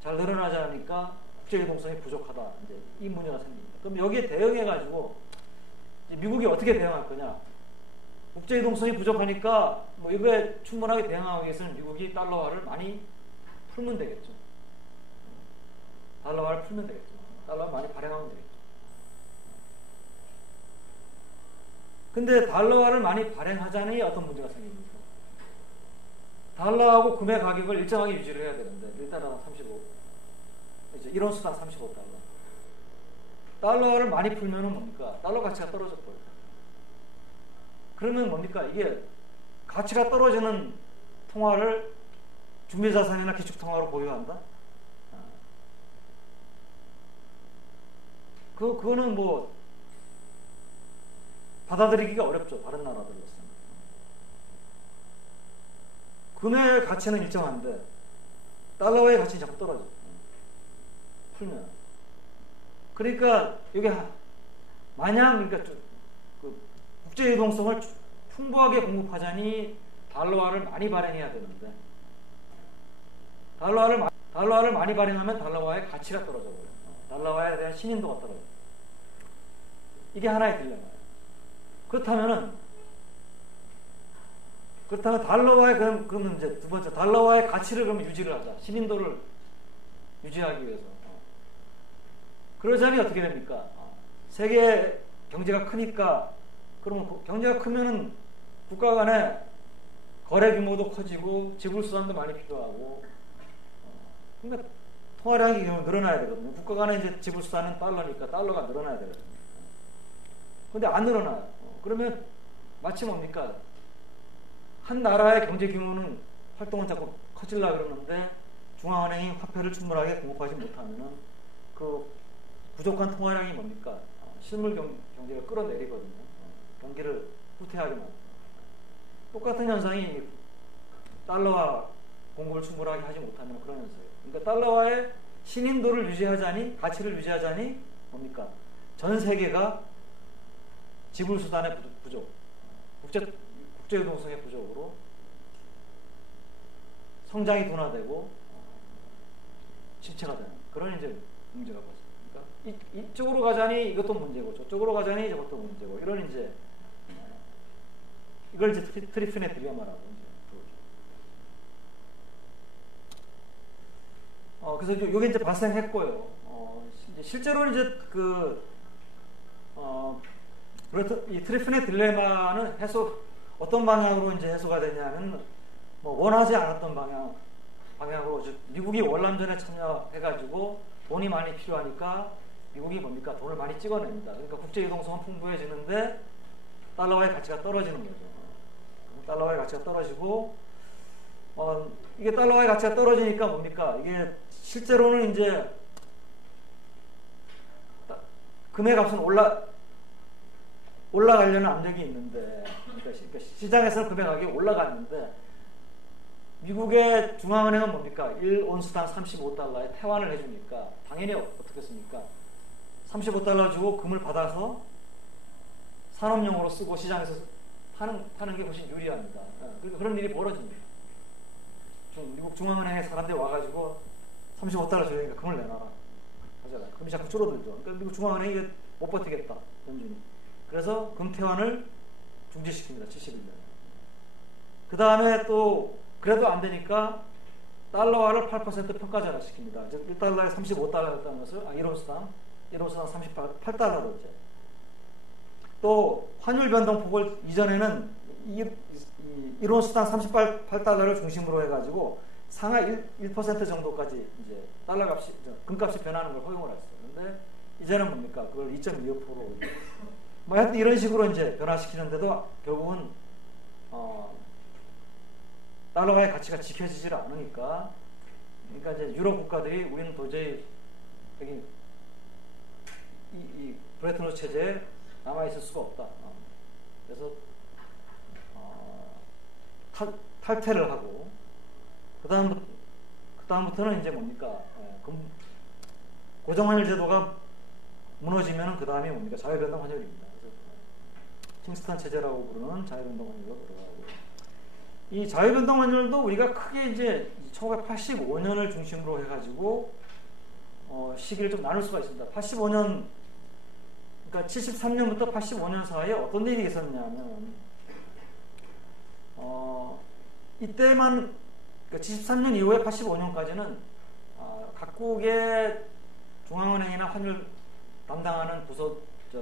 잘 늘어나지 않으니까 국제유동성이 부족하다. 이제 이 문제가 생깁니다. 그럼 여기에 대응해가지고 미국이 어떻게 대응할 거냐? 국제유동성이 부족하니까 뭐 이거에 충분하게 대응하기 위해서는 미국이 달러화를 많이 풀면 되겠죠. 달러화를 풀면 되겠죠. 달러화 많이 발행하면 되겠죠. 근데 달러화를 많이 발행하자니 어떤 문제가 생깁니까? 달러하고 금의 가격을 일정하게 유지를 해야 되는데, 1달러당 35, 이제 1온수당 35달러. 달러화를 많이 풀면은 뭡니까? 달러 가치가 떨어져 버려요. 그러면 뭡니까? 이게 가치가 떨어지는 통화를 준비자산이나 기축통화로 보유한다? 그거는 뭐 받아들이기가 어렵죠. 다른 나라들로서는. 금의 가치는 일정한데 달러의 가치는 자꾸 떨어져. 풀면. 그러니까 이게 마냥 그러니까 그 국제유동성을 풍부하게 공급하자니 달러화를 많이 발행해야 되는데, 달러화를 많이 발행하면 달러화의 가치가 떨어져 버려요. 달러화에 대한 신인도가 떨어져요. 이게 하나의 딜레마예요. 그렇다면 달러화의 그러면 이제 두 번째, 달러화의 가치를 그러면 유지를 하자. 신인도를 유지하기 위해서. 그러자니 어떻게 됩니까? 세계 경제가 크니까, 그러면 경제가 크면은 국가 간의 거래 규모도 커지고 지불 수단도 많이 필요하고, 그러니까 통화량이 늘어나야 되거든요. 국가 간의 이제 지불 수단은 달러니까 달러가 늘어나야 되거든요. 근데 안 늘어나요. 그러면 마치 뭡니까? 한 나라의 경제 규모는 활동은 자꾸 커지려고 그러는데 중앙은행이 화폐를 충분하게 공급하지 못하면은 그 부족한 통화량이 뭡니까? 실물 경제를 끌어내리거든요. 경기를 후퇴하게 만듭니다. 똑같은 현상이 달러화 공급을 충분하게 하지 못하면 그런 현상이에요. 그러니까 달러화의 신인도를 유지하자니, 가치를 유지하자니 뭡니까? 전 세계가 지불 수단의 부족, 국제유동성의 부족으로 성장이 둔화되고 침체가 되는 그런 이제 문제가 발생합니다. 그러니까 이쪽으로 가자니 이것도 문제고, 저쪽으로 가자니 저것도 문제고, 이런 이제 이걸 이제 트리핀의 딜레마라고 이제 부르죠. 그래서 이게 이제 발생했고요. 실제로 이제 이 트리핀의 딜레마는 어떤 방향으로 이제 해소가 되냐면, 뭐 원하지 않았던 방향으로, 즉 미국이 월남전에 참여해가지고 돈이 많이 필요하니까 미국이 뭡니까? 돈을 많이 찍어냅니다. 그러니까 국제유동성은 풍부해지는데 달러화의 가치가 떨어지는 거죠. 달러화의 가치가 떨어지고 이게 달러화의 가치가 떨어지니까 뭡니까? 이게 실제로는 이제 금의 값은 올라가려는 압력이 있는데, 그러니까 시장에서는 금의 가격이 올라갔는데 미국의 중앙은행은 뭡니까? 1온수당 35달러에 태환을 해주니까 당연히 어떻겠습니까? 35달러 주고 금을 받아서 산업용으로 쓰고 시장에서 파는 게 훨씬 유리합니다. 그런 일이 벌어집니다. 미국 중앙은행에 사람들이 와가지고 35달러 줘야 금을 내놔라. 하잖아요. 금이 자꾸 줄어들죠. 그러니까 미국 중앙은행이 이게 못 버티겠다. 연준이. 그래서 금태환을 중지시킵니다. 71년에. 그 다음에 또 그래도 안 되니까 달러화를 8% 평가전환 시킵니다. 즉 1달러에 35달러였다는 것을 1온수당 38달러로 이제. 또 환율 변동폭을 이전에는 1온수당 38달러를 중심으로 해가지고 상하 1% 정도까지 이제 달러 값이, 금값이 변하는 걸 허용을 했어요. 근데 이제는 뭡니까? 그걸 2.25%로. 뭐 하여튼 이런 식으로 이제 변화시키는데도 결국은, 달러화의 가치가 지켜지질 않으니까, 그러니까 이제 유럽 국가들이 우리는 도저히 여기 이 브레튼 우드 체제에 남아있을 수가 없다. 그래서, 탈퇴를 하고, 그다음부터는 이제 뭡니까? 고정환율 제도가 무너지면은 그 다음이 뭡니까? 자유변동 환율입니다. 그래서 킹스턴 체제라고 부르는 자유변동 환율로 들어가고, 이 자유변동 환율도 우리가 크게 이제 1985년을 중심으로 해가지고 시기를 좀 나눌 수가 있습니다. 85년, 그러니까 73년부터 85년 사이에 어떤 일이 있었냐면, 이때만, 그러니까 73년 이후에 85년까지는 각국의 중앙은행이나 환율 담당하는 부서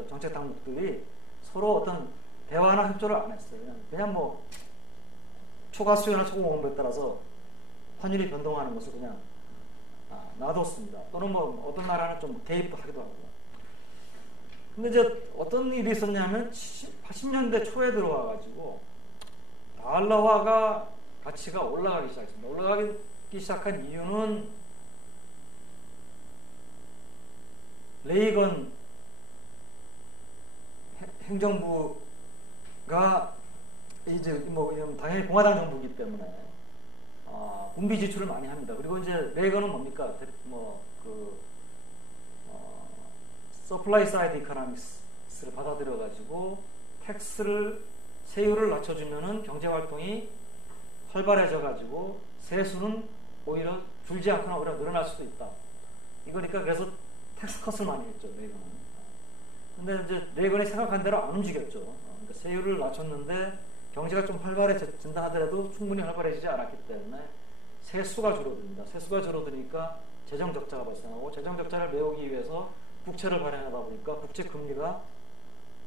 정책 당국들이 서로 어떤 대화나 협조를 안 했어요. 그냥 뭐 초과 수요나 초과 공급에 따라서 환율이 변동하는 것을 그냥 놔뒀습니다. 또는 뭐 어떤 나라는 좀 개입도 하기도 하고요. 근데 이제 어떤 일이 있었냐면 80년대 초에 들어와가지고 달러화가 가치가 올라가기 시작했습니다. 올라가기 시작한 이유는 레이건 행정부가 이제 뭐 당연히 공화당 정부이기 때문에 군비 지출을 많이 합니다. 그리고 이제 레이건은 뭡니까? 서플라이 사이드 이코노믹스를 받아들여가지고 세율을 낮춰주면은 경제 활동이 활발해져가지고 세수는 오히려 줄지 않거나 오히려 늘어날 수도 있다. 이거니까 그래서 텍스 컷을 많이 했죠, 레이건은. 근데 이제 레이건이 생각한 대로 안 움직였죠. 그러니까 세율을 낮췄는데 경제가 좀 활발해진다 하더라도 충분히 활발해지지 않았기 때문에 세수가 줄어듭니다. 세수가 줄어드니까 재정 적자가 발생하고, 재정 적자를 메우기 위해서 국채를 발행하다 보니까 국채 금리가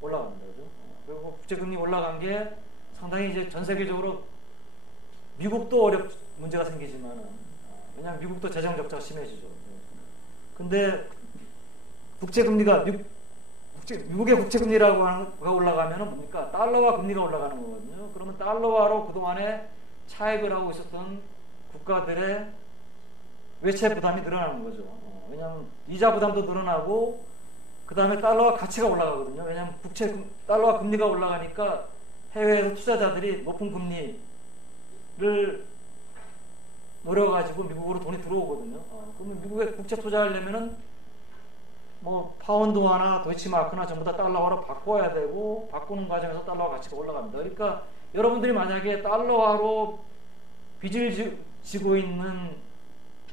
올라갑니다. 그죠? 그리고 국채 금리 올라간 게 상당히 이제 전 세계적으로 미국도 문제가 생기지만은, 왜냐하면 미국도 재정 적자가 심해지죠. 근데 국채금리가 미국의 국채금리라고 하는 거가 올라가면은 뭡니까? 달러화 금리가 올라가는 거거든요. 그러면 달러화로 그동안에 차익을 하고 있었던 국가들의 외채 부담이 늘어나는 거죠. 왜냐하면 이자 부담도 늘어나고, 그 다음에 달러화 가치가 올라가거든요. 왜냐하면 달러화 금리가 올라가니까 해외에서 투자자들이 높은 금리를 노려가지고 미국으로 돈이 들어오거든요. 그러면 미국에 국채 투자하려면은 뭐 파운드화나 도이치마크나 전부 다 달러화로 바꿔야 되고, 바꾸는 과정에서 달러화 가치가 올라갑니다. 그러니까 여러분들이 만약에 달러화로 빚을 지고 있는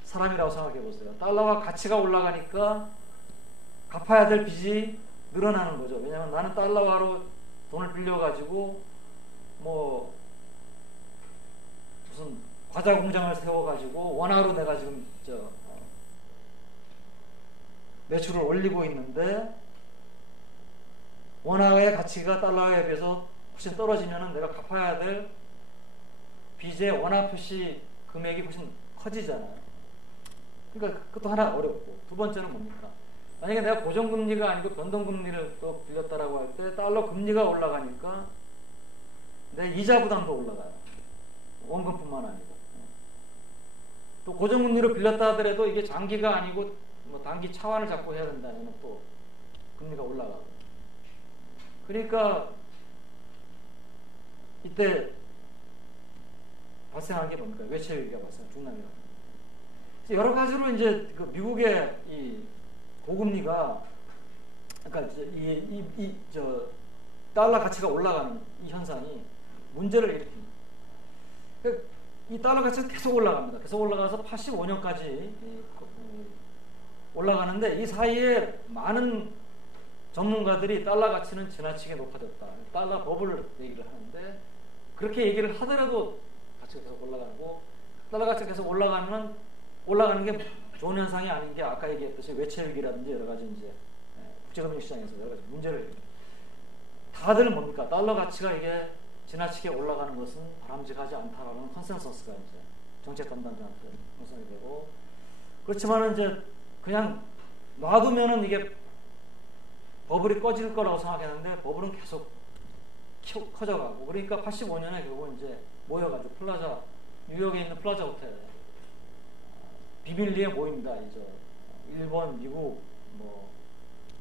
사람이라고 생각해 보세요. 달러화 가치가 올라가니까 갚아야 될 빚이 늘어나는 거죠. 왜냐하면 나는 달러화로 돈을 빌려가지고 뭐 무슨 과자 공장을 세워가지고 원화로 내가 지금 매출을 올리고 있는데, 원화의 가치가 달러에 비해서 훨씬 떨어지면은 내가 갚아야 될 빚의 원화 표시 금액이 훨씬 커지잖아요. 그러니까 그것도 하나 어렵고, 두 번째는 뭡니까? 만약에 내가 고정금리가 아니고 변동금리를 또 빌렸다라고 할 때 달러 금리가 올라가니까 내 이자 부담도 올라가요. 원금뿐만 아니고. 또 고정금리로 빌렸다 하더라도 이게 장기가 아니고 뭐 단기 차환을 잡고 해야 된다면 또 금리가 올라가고. 그러니까 이때 발생한 게 뭡니까? 외채 위기가 중남미가. 여러 가지로 이제 그 미국의 이 고금리가, 그러니까 저 달러 가치가 올라가는 이 현상이 문제를 일으킵니다. 이 달러 가치가 계속 올라갑니다. 계속 올라가서 85년까지 올라가는데, 이 사이에 많은 전문가들이 달러 가치는 지나치게 높아졌다, 달러 버블을 얘기를 하는데, 그렇게 얘기를 하더라도 가치가 계속 올라가고, 달러 가치가 계속 올라가는 게 좋은 현상이 아닌 게, 아까 얘기했듯이 외채 위기라든지 여러 가지 이제 국제금융시장에서 여러 가지 문제를, 다들 뭡니까? 달러 가치가 이게 지나치게 올라가는 것은 바람직하지 않다라는 컨센서스가 이제 정책 담당자한테 형성이 되고, 그렇지만은 이제 그냥 놔두면은 이게 버블이 꺼질 거라고 생각했는데 버블은 계속 커져가고, 그러니까 85년에 결국 이제 모여가지고 뉴욕에 있는 플라자 호텔 비밀리에 모입니다. 이제 일본, 미국, 뭐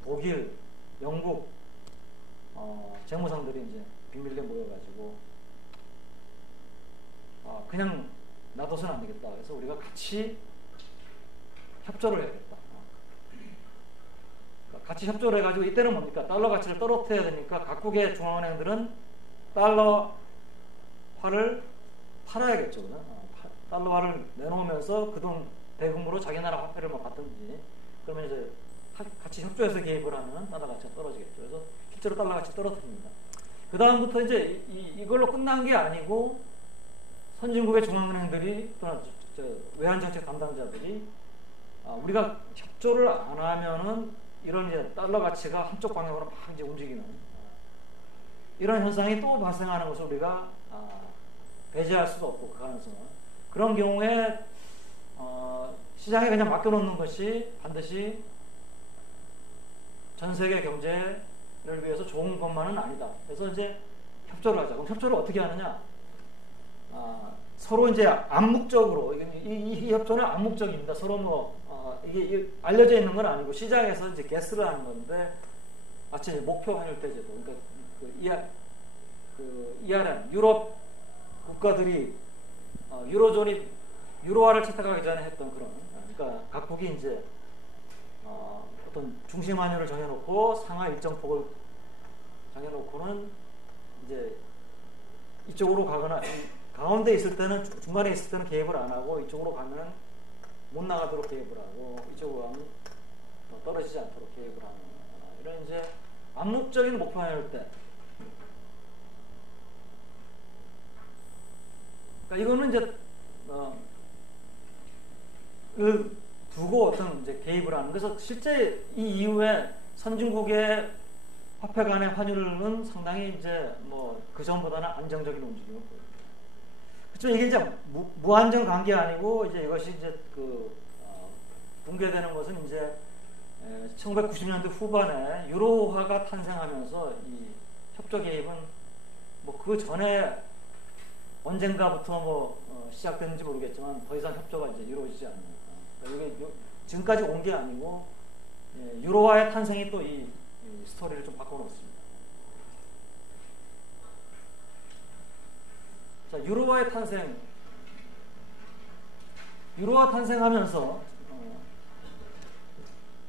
독일, 영국 재무상들이 이제 비밀리에 모여가지고 그냥 놔둬서는 안 되겠다. 그래서 우리가 같이 협조를 해야겠다. 같이 협조를 해가지고, 이때는 뭡니까? 달러 가치를 떨어뜨려야 되니까 각국의 중앙은행들은 달러화를 팔아야겠죠. 달러화를 내놓으면서 그 돈 대금으로 자기 나라 화폐를 뭐 받든지, 그러면 이제 같이 협조해서 개입을 하면 달러 가치가 떨어지겠죠. 그래서 실제로 달러 가치 떨어뜨립니다. 그 다음부터 이제 이걸로 끝난 게 아니고, 선진국의 중앙은행들이 또는 외환정책 담당자들이 우리가 협조를 안 하면은 이런 이제 달러 가치가 한쪽 방향으로 막 이제 움직이는 이런 현상이 또 발생하는 것을 우리가 배제할 수도 없고, 그 가능성은. 그런 경우에 시장에 그냥 맡겨놓는 것이 반드시 전 세계 경제를 위해서 좋은 것만은 아니다. 그래서 이제 협조를 하자. 그럼 협조를 어떻게 하느냐? 서로 이제 암묵적으로, 이 협조는 암묵적입니다. 서로 뭐 이게 알려져 있는 건 아니고 시장에서 이제 게스를 하는 건데, 마치 목표 환율대 제도, 그러니까 ERM, 유럽 국가들이 유로존이 유로화를 채택하기 전에 했던 그런, 그러니까 각국이 이제 어떤 중심 환율을 정해놓고 상하 일정 폭을 정해놓고는 이제 이쪽으로 가거나, 가운데 있을 때는, 중간에 있을 때는 개입을 안 하고, 이쪽으로 가면 못 나가도록 개입을 하고, 이쪽으로 가면 떨어지지 않도록 개입을 하는 이런 이제 암묵적인 목표 환율 때, 그러니까 이거는 이제 두고 어떤 이제 개입을 하는. 그래서 실제 이 이후에 선진국의 화폐 간의 환율은 상당히 이제 뭐 그 전보다는 안정적인 움직임을 보입니다. 그렇죠. 이게 이제 무한정 관계 아니고, 이제 이것이 이제 붕괴되는 것은 이제 1990년대 후반에 유로화가 탄생하면서 이 협조 개입은 뭐 그 전에 언젠가부터 뭐 시작됐는지 모르겠지만 더 이상 협조가 이제 이루어지지 않는. 이게 지금까지 온 게 아니고, 유로화의 탄생이 또 이 스토리를 좀 바꿔놓습니다. 자, 유로화 탄생하면서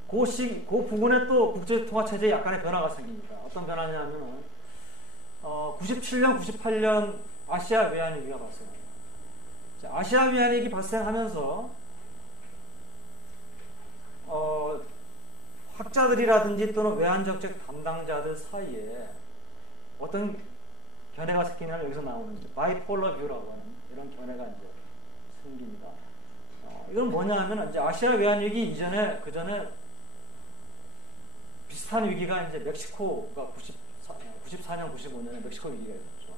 그 부분에 또 국제통화체제에 약간의 변화가 생깁니다. 어떤 변화냐면은 97년, 98년 아시아 외환위기가 발생합니다. 자, 아시아 외환위기 발생하면서 학자들이라든지 또는 외환정책 담당자들 사이에 어떤 견해가 생기냐면, 여기서 나오는 바이폴러 뷰라고 하는 이런 견해가 이제 생깁니다. 이건 뭐냐 하면, 이제 아시아 외환위기 이전에, 그 전에 비슷한 위기가 이제 멕시코가 94년, 95년에 멕시코 위기가 있었죠.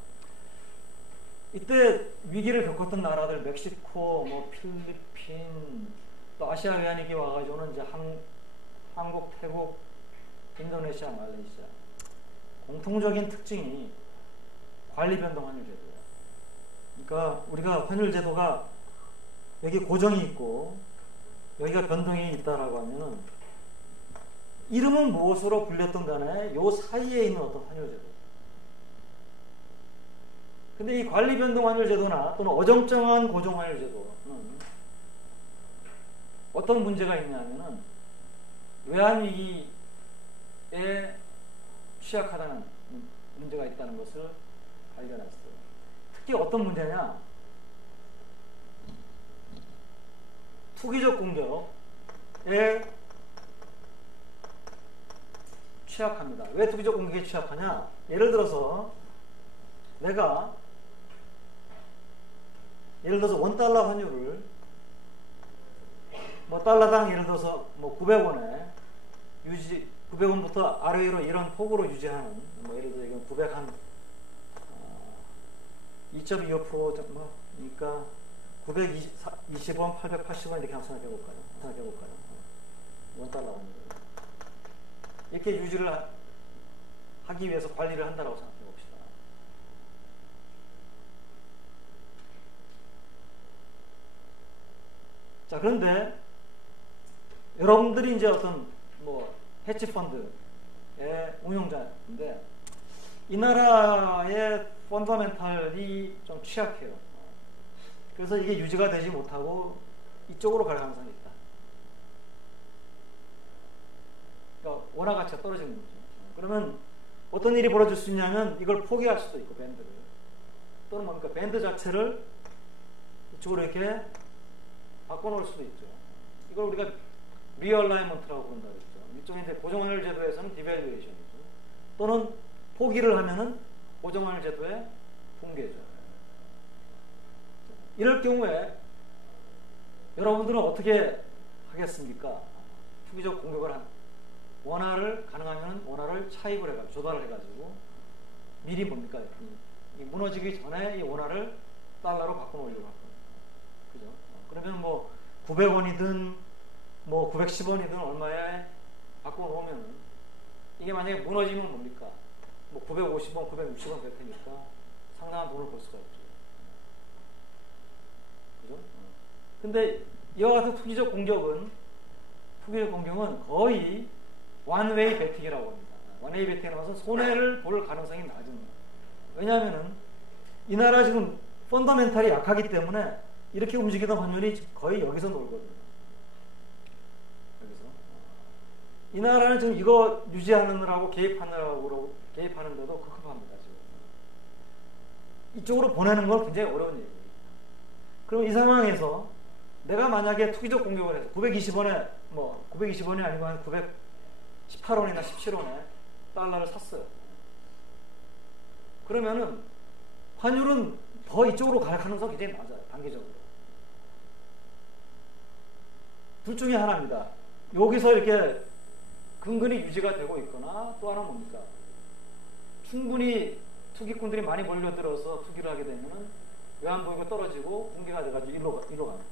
이때 위기를 겪었던 나라들, 멕시코, 뭐 필리핀, 또 아시아 외환위기 와가지고는 이제 한국, 태국, 인도네시아, 말레이시아 공통적인 특징이 관리 변동 환율 제도예요. 그러니까 우리가 환율 제도가 여기 고정이 있고 여기가 변동이 있다라고 하면은 이름은 무엇으로 불렸던 간에 요 사이에 있는 어떤 환율 제도. 근데 이 관리 변동 환율 제도나 또는 어정쩡한 고정 환율 제도는 어떤 문제가 있냐면은 외환 위기에 취약하다는 문제가 있다는 것을 발견했어요. 특히 어떤 문제냐? 투기적 공격에 취약합니다. 왜 투기적 공격에 취약하냐? 예를 들어서 $1 환율을 뭐 달러당 예를 들어서 뭐 900원에 900원부터 아래로 이런 폭으로 유지하는 뭐 예를 들어 이건 900 한 2.25% 뭐 그러니까 920원, 880원 이렇게 한번 생각해볼까요? $1 환율 이렇게 유지를 하기 위해서 관리를 한다고 생각해봅시다. 자, 그런데 여러분들이 이제 어떤 뭐 해치펀드의 운용자인데 이 나라의 펀더멘탈이 좀 취약해요. 그래서 이게 유지가 되지 못하고 이쪽으로 갈 가능성이 있다. 그러니까 원화 가치가 떨어지는 거죠. 그러면 어떤 일이 벌어질 수 있냐면 이걸 포기할 수도 있고 밴드를 또는 뭡니까 밴드 자체를 이쪽으로 이렇게 바꿔놓을 수도 있죠. 이걸 우리가 리얼라이먼트라고 부른다고 했죠. 일종의 이제 고정환율 제도에서는 디밸류에이션이죠. 또는 포기를 하면은 고정환율 제도의 붕괴죠. 이럴 경우에 여러분들은 어떻게 하겠습니까? 투기적 공격을 원화를 가능하면 원화를 차입을 해가지고 조달을 해가지고 미리 뭡니까? 이 무너지기 전에 이 원화를 달러로 바꿔놓으려고 할 겁니다. 그죠? 그러면 뭐 900원이든 뭐 910원이든 얼마에 바꿔놓으면 이게 만약에 무너지면 뭡니까? 뭐 950원, 960원 될 테니까 상당한 돈을 벌 수가 있죠. 그죠? 근데 이와 같은 투기적 공격은 거의 원웨이 베팅이라고 합니다. 원웨이 베팅이라고 해서 손해를 볼 가능성이 낮습니다. 왜냐하면은 이 나라 지금 펀더멘탈이 약하기 때문에 이렇게 움직이던 환율이 거의 여기서 놀거든요. 여기서. 이 나라는 지금 이거 유지하느라고 개입하는데도 급급합니다. 지금. 이쪽으로 보내는 건 굉장히 어려운 얘기예요. 그럼 이 상황에서 내가 만약에 투기적 공격을 해서 920원에 뭐 920원이 아니고 한 918원이나 17원에 달러를 샀어요. 그러면은 환율은 더 이쪽으로 갈 가능성이 굉장히 낮아요. 단기적으로. 둘 중에 하나입니다. 여기서 이렇게 근근히 유지가 되고 있거나 또 하나 뭡니까? 충분히 투기꾼들이 많이 몰려들어서 투기를 하게 되면은 외환보유가 떨어지고 붕괴가 돼가지고 일로 갑니다.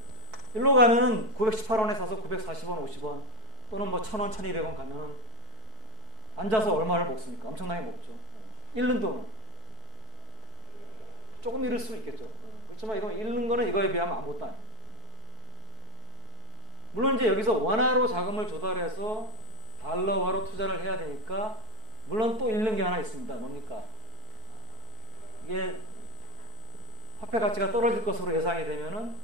일로 가면은 918원에 사서 940원, 50원 또는 뭐 1000원, 1200원 가면은 앉아서 얼마를 먹습니까? 엄청나게 먹죠. 잃는 돈은 조금 잃을 수 있겠죠. 그렇지만 이건 잃는 거는 이거에 비하면 아무것도 아니에요. 물론 이제 여기서 원화로 자금을 조달해서 달러화로 투자를 해야 되니까 물론 또 잃는 게 하나 있습니다. 뭡니까? 이게 화폐 가치가 떨어질 것으로 예상이 되면은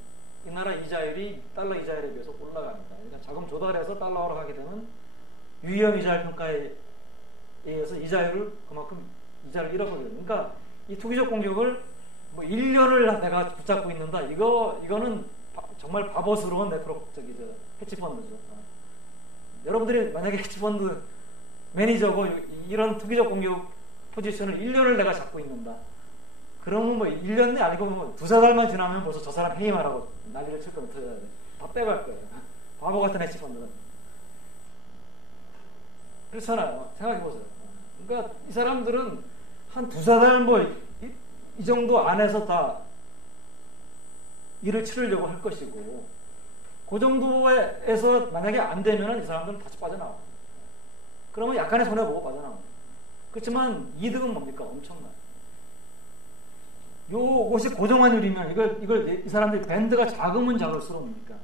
이 나라 이자율이 달러 이자율에 비해서 올라갑니다. 그러니까 자금 조달해서 달러화로 가게 되면 유의형 이자율 평가에 의해서 이자율을 그만큼 이자를 잃어버리거든요. 그러니까 이 투기적 공격을 뭐 1년을 내가 붙잡고 있는다. 이거는 정말 바보스러운 해치펀드죠. 여러분들이 만약에 해치펀드 매니저고 이런 투기적 공격 포지션을 1년을 내가 잡고 있는다. 그러면 뭐 1년 내 아니고 뭐 2-3달만 지나면 벌써 저 사람 해임하라고 난리를 칠 거면 터져야 돼. 다 빼갈 거예요. 바보 같은 해치펀드는. 그렇잖아요. 생각해보세요. 그러니까 이 사람들은 한 2-3달 뭐 이 정도 안에서 다 일을 치르려고 할 것이고 그 정도에서 만약에 안 되면 이 사람들은 다시 빠져나와. 그러면 약간의 손해보고 빠져나옵니다. 그렇지만 이득은 뭡니까? 엄청나. 요것이 고정환율이면 이걸 이 사람들이 밴드가 작으면 작을수록 뭡니까?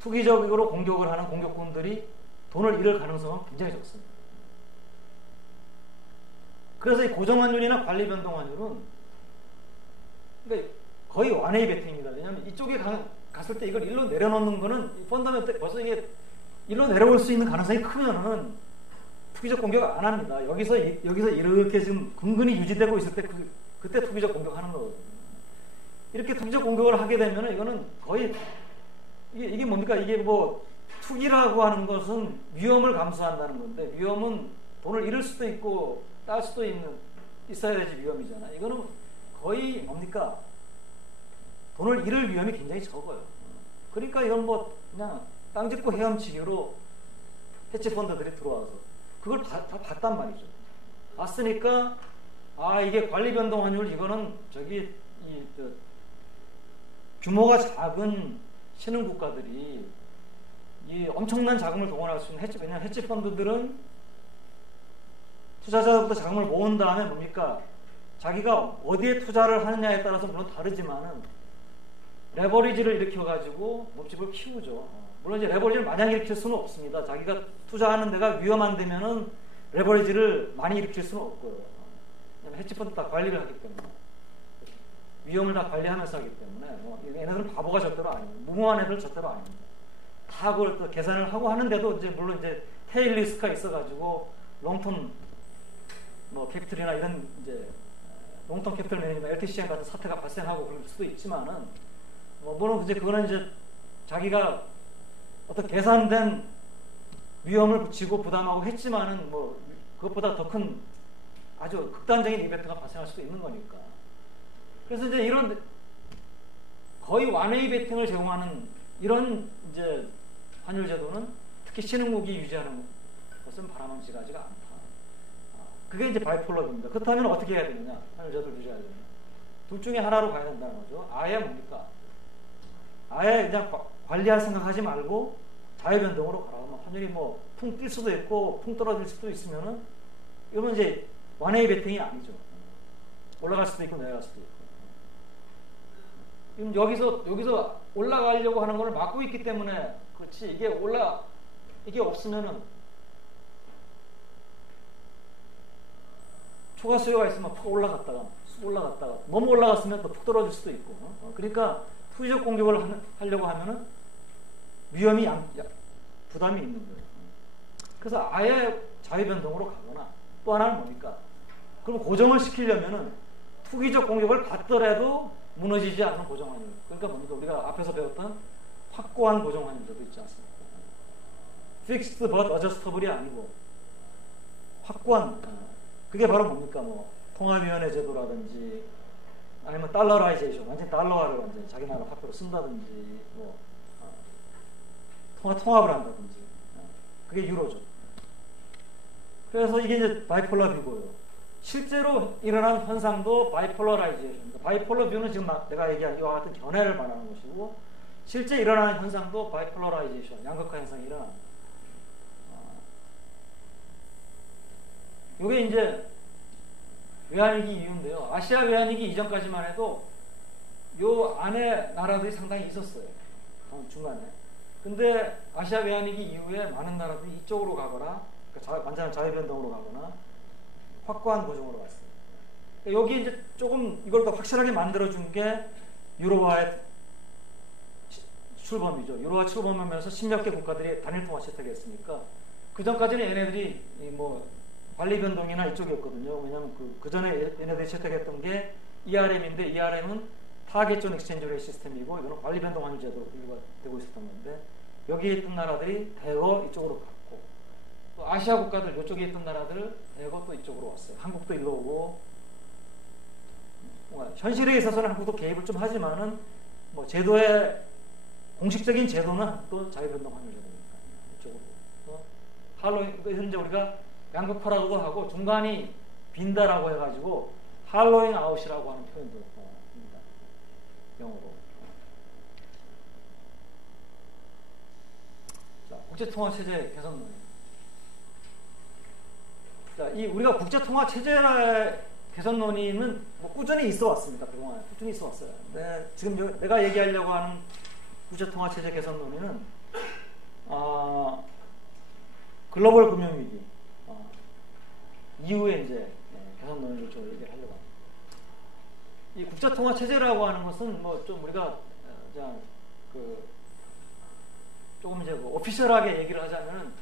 투기적으로 공격을 하는 공격군들이 돈을 잃을 가능성은 굉장히 적습니다. 그래서 이 고정환율이나 관리변동환율은 그러니까 거의 완웨이 베팅입니다. 왜냐하면 이쪽에 갔을 때 이걸 일로 내려놓는 거는 펀더멘트 벌써 이게 일로 내려올 수 있는 가능성이 크면은 투기적 공격을 안 합니다. 여기서 이렇게 지금 근근히 유지되고 있을 때 그때 투기적 공격하는 거거든요. 이렇게 투기적 공격을 하게 되면은 이거는 거의 이게 뭡니까? 이게 뭐 투기라고 하는 것은 위험을 감수한다는 건데 위험은 돈을 잃을 수도 있고 딸 수도 있어야 되지 위험이잖아. 이거는 거의 뭡니까? 돈을 잃을 위험이 굉장히 적어요. 그러니까 이건 뭐 그냥 땅 짚고 헤엄치기로 해치펀드들이 들어와서 그걸 다 봤단 말이죠. 봤으니까 이게 관리변동환율 이거는 규모가 작은 신흥국가들이 이 엄청난 자금을 동원할 수 있는 왜냐하면 해치펀드들은 투자자들부터 자금을 모은 다음에 뭡니까? 자기가 어디에 투자를 하느냐에 따라서 물론 다르지만은 레버리지를 일으켜가지고 몸집을 키우죠. 물론 이제 레버리지를 마냥 일으킬 수는 없습니다. 자기가 투자하는 데가 위험한 데면은 레버리지를 많이 일으킬 수는 없고요. 왜냐면 해치펀드 다 관리를 하기 때문에 위험을 다 관리하면서 하기 때문에 얘네들은 바보가 절대로 아닙니다. 무모한 애들 절대로 아닙니다. 다 그걸 또 계산을 하고 하는데도 이제 물론 이제 테일 리스크가 있어가지고 롱텀 캐피털이나 이런 이제 롱텀 캐피털 매니지먼트 LTCM 같은 사태가 발생하고 그럴 수도 있지만은 물론 이제 그거는 이제 자기가 어떤 계산된 위험을 붙이고 부담하고 했지만은 뭐 그것보다 더 큰 아주 극단적인 이벤트가 발생할 수도 있는 거니까. 그래서 이제 이런 거의 완웨이 베팅을 제공하는 이런 이제 환율 제도는 특히 신흥국이 유지하는 것은 바람직하지가 않다. 그게 이제 바이폴러입니다. 그렇다면 어떻게 해야 되느냐? 환율 제도를 유지하려면 둘 중에 하나로 가야 된다는 거죠. 아예 뭡니까? 아예 그냥 관리할 생각하지 말고 자유변동으로 가라. 환율이 뭐 풍 뛸 수도 있고 풍 떨어질 수도 있으면은 이건 이제 완웨이 베팅이 아니죠. 올라갈 수도 있고 내려갈 수도 있고. 여기서 올라가려고 하는 걸 막고 있기 때문에 그렇지. 이게 없으면은 초과 수요가 있으면 푹 올라갔다가 너무 올라갔으면 또 푹 떨어질 수도 있고. 그러니까 투기적 공격을 하려고 하면은 위험이 부담이 있는 거예요. 그래서 아예 자유변동으로 가거나 또 하나는 뭡니까? 그럼 고정을 시키려면은 투기적 공격을 받더라도 무너지지 않는 고정환율. 그러니까 뭡니까? 우리가 앞에서 배웠던 확고한 고정환율도 있지 않습니까? Fixed but adjustable이 아니고 확고한. 그게 바로 뭡니까? 뭐 통화위원회 제도라든지 아니면 달러라이제이션, 완전 달러화를 완전 자기 나라 화폐로 쓴다든지 뭐 통합을 한다든지. 그게 유로죠. 그래서 이게 이제 바이폴러 뷰고요. 실제로 일어난 현상도 바이폴러라이제이션입니다. 바이폴러 뷰는 지금 내가 얘기한 이와 같은 견해를 말하는 것이고 실제 일어나는 현상도 바이폴러라이제이션, 양극화 현상이 일어납니다. 이게 이제 외환위기 이후인데요. 아시아 외환위기 이전까지만 해도 요 안에 나라들이 상당히 있었어요. 중간에. 근데 아시아 외환위기 이후에 많은 나라들이 이쪽으로 가거나 완전한 자유변동으로 가거나 확고한 고정으로 갔어요. 여기 이제 조금 이걸 더 확실하게 만들어준 게 유로화의 출범이죠. 유로화 출범하면서 10몇 개 국가들이 단일통화 채택했으니까 그 전까지는 얘네들이 뭐 관리변동이나 이쪽이었거든요. 왜냐하면 그 전에 얘네들이 채택했던 게 ERM인데 ERM은 타겟존 엑스체인지 레이트 시스템이고 이거는 관리변동 환율 제도로 분류가 되고 있었던 건데 여기에 있던 나라들이 대거 이쪽으로 갔고 또 아시아 국가들 이쪽에 있던 나라들 대거 또 이쪽으로 왔어요. 한국도 일로 오고 현실에 있어서는 한국도 개입을 좀 하지만은 뭐 제도의 공식적인 제도는 또 자유변동 환율 제도니까 이쪽으로 할로윈 현재 우리가 양극화라고도 하고 중간이 빈다라고 해가지고 할로잉 아웃이라고 하는 표현도 합니다. 영어로. 국제통화체제 개선론이에요. 자, 이 우리가 국제통화체제 개선 논의는 뭐 꾸준히 있어 왔습니다. 그동안 꾸준히 있어 왔어요. 근데 지금 내가 얘기하려고 하는 국제통화체제 개선 논의는 글로벌 금융위기 이후에 이제 개선 논의를 좀 얘기를 하려고 합니다. 이 국제통화체제라고 하는 것은 뭐 좀 우리가 그냥 조금 이제 뭐 오피셜하게 얘기를 하자면은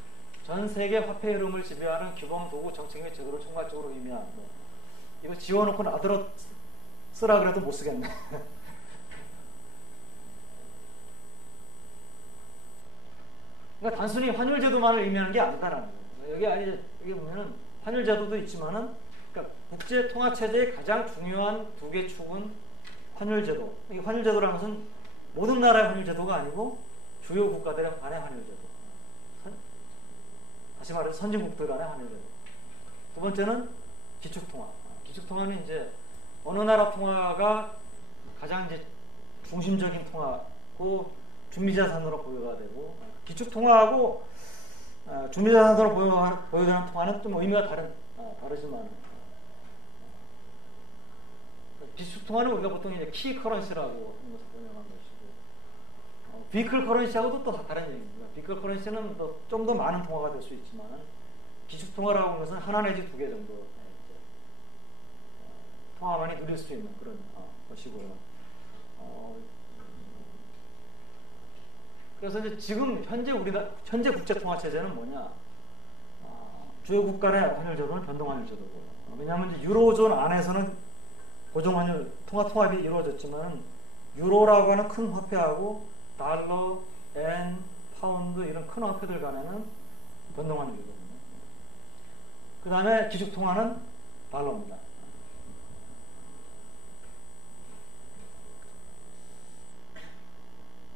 전 세계 화폐 흐름을 지배하는 규범, 도구, 정책 및 제도를 총괄적으로 의미하는 이거 지워놓고 나더러 쓰라 그래도 못 쓰겠네. 그러니까 단순히 환율제도만을 의미하는 게 아니다라는 거예요. 여기 보면은 환율제도도 있지만은, 그러니까 국제통화체제의 가장 중요한 두 개 축은 환율제도. 이 환율제도라는 것은 모든 나라의 환율제도가 아니고 주요 국가들의 간의 환율제도. 다시 말해서 선진국들 간의 환율제도. 두 번째는 기축통화. 기축통화는 이제 어느 나라 통화가 가장 이제 중심적인 통화고 준비자산으로 보유가 되고, 기축통화하고 준비자산으로 보유되는 통화는 좀 의미가 다르지만, 기축통화는 우리가 보통 이제 키 커런시라고 하는 것을 번역한 것이고, 비클 커런시하고도 또 다른 얘기입니다. 비클 커런시는 좀 더 많은 통화가 될 수 있지만, 기축통화라고 하는 것은 하나 내지 두 개 정도 통화만이 누릴 수 있는 그런 것이고요. 그래서 이제 지금 현재 국제통화체제는 뭐냐? 주요 국가 내 환율제도는 변동환율제도고. 왜냐하면 이제 유로존 안에서는 고정환율 통합이 이루어졌지만, 유로라고 하는 큰 화폐하고 달러, 엔, 파운드 이런 큰 화폐들 간에는 변동환율이거든요. 그 다음에 기축통화는 달러입니다.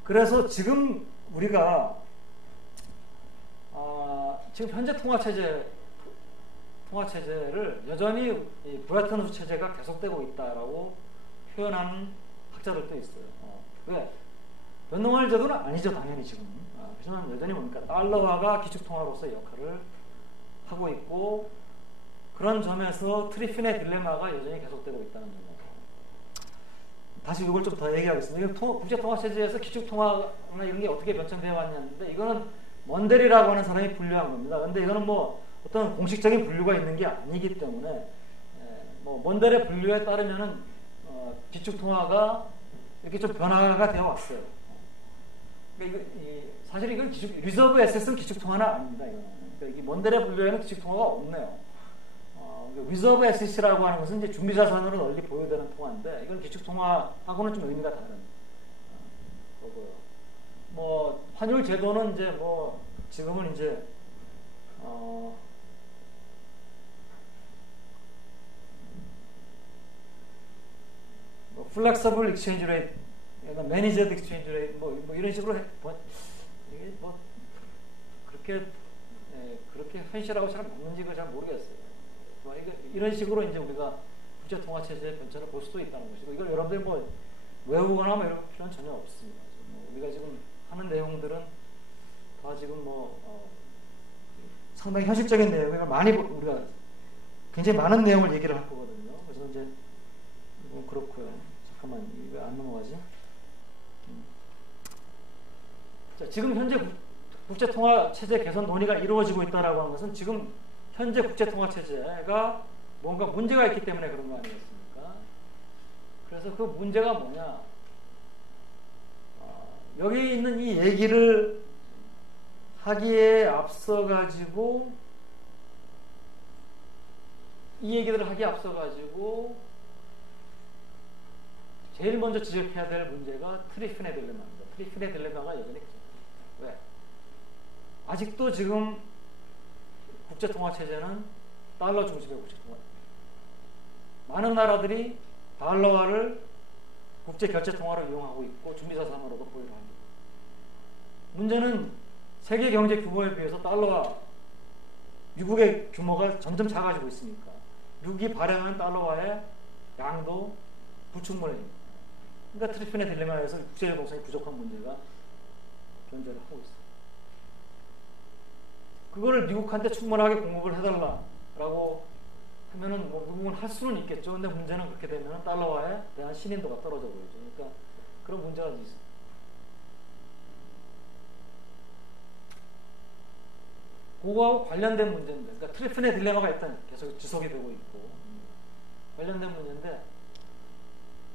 그래서 지금 우리가 지금 현재 통화체제를 여전히 이 브레튼 우드 체제가 계속되고 있다라고 표현하는 학자들도 있어요. 왜? 변동환율제도는 아니죠, 당연히 지금. 하지만 여전히 뭡니까? 달러화가 기축통화로서 역할을 하고 있고, 그런 점에서 트리핀의 딜레마가 여전히 계속되고 있다는 점이에요. 다시 이걸 좀 더 얘기하겠습니다. 국제통화체제에서 기축통화나 이런 게 어떻게 변천되어 왔냐는데, 이거는 먼델이라고 하는 사람이 분류한 겁니다. 그런데 이거는 뭐 어떤 공식적인 분류가 있는 게 아니기 때문에, 뭐 먼델의 분류에 따르면은 기축통화가 이렇게 좀 변화가 되어 왔어요. 그러니까 사실 이건 리저브 에셋은 기축통화는 아닙니다. 그러니까 이 먼델의 분류에는 기축통화가 없네요. 리저브 에셋이라고 하는 것은 이제 준비자산으로 널리 보유되는 통화인데, 이건 기축통화하고는 좀 의미가 다른 거고요. 뭐 환율 제도는 이제 뭐 지금은 이제 플렉서블 익스체인지 레이트, 매니저드 익스체인지 레이트, 뭐 이런 식으로 이게 뭐 그렇게 현실하고 잘 맞는지 잘 모르겠어요. 이런 식으로 이제 우리가 국제통화체제의 변천을 볼 수도 있다는 것이고, 이걸 여러분들이 뭐 외우거나 뭐 이런 필요는 전혀 없습니다. 우리가 지금 하는 내용들은 다 지금 상당히 현실적인 내용을 많이 우리가 굉장히 많은 내용을 얘기를 할 거거든요. 그래서 이제 이건 그렇고요. 잠깐만, 왜 안 넘어가지? 자, 지금 현재 국제통화체제 개선 논의가 이루어지고 있다라고 하는 것은 지금 현재 국제통화체제가 뭔가 문제가 있기 때문에 그런 거 아니겠습니까? 그래서 그 문제가 뭐냐? 여기 있는 이 얘기를 하기에 앞서가지고, 제일 먼저 지적해야 될 문제가 트리핀의 딜레마입니다. 트리핀의 딜레마가 여전히 왜? 아직도 지금 국제통화체제는 달러 중심의 국제통화. 많은 나라들이 달러화를 국제결제통화로 이용하고 있고 준비자산으로도 보유를 합니다. 문제는 세계 경제 규모에 비해서 달러화, 미국의 규모가 점점 작아지고 있으니까 미국이 발행하는 달러화의 양도 불충분해집니다. 그러니까 트리핀의 딜레마에서 국제유동성이 부족한 문제가 존재를 하고 있습니다. 그거를 미국한테 충분하게 공급을 해달라라고 하면은 뭐 미국은 할 수는 있겠죠. 근데 문제는 그렇게 되면 달러화에 대한 신인도가 떨어져 보이죠. 그러니까 그런 문제가 있어요. 그거하고 관련된 문제인데, 그러니까 트리핀의 딜레마가 일단 계속 지속이 되고 있고 관련된 문제인데,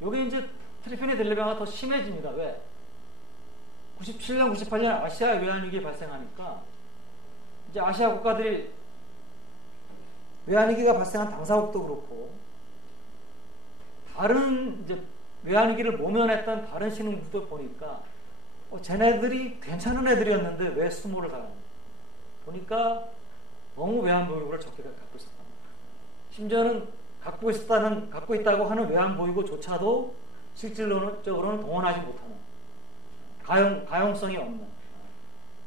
여기 이제 트리핀의 딜레마가 더 심해집니다. 왜? 97년, 98년 아시아 외환위기 발생하니까 이제 아시아 국가들이 외환위기가 발생한 당사국도 그렇고 다른 이제 외환위기를 모면했던 다른 신흥국도 보니까 쟤네들이 괜찮은 애들이었는데 왜 수모를 당하는 보니까 너무 외환보유고를 적게 갖고 있었단 말이에요. 심지어는 갖고 있다고 하는 외환보유고조차도 실질적으로는 동원하지 못하는 가용성이 없는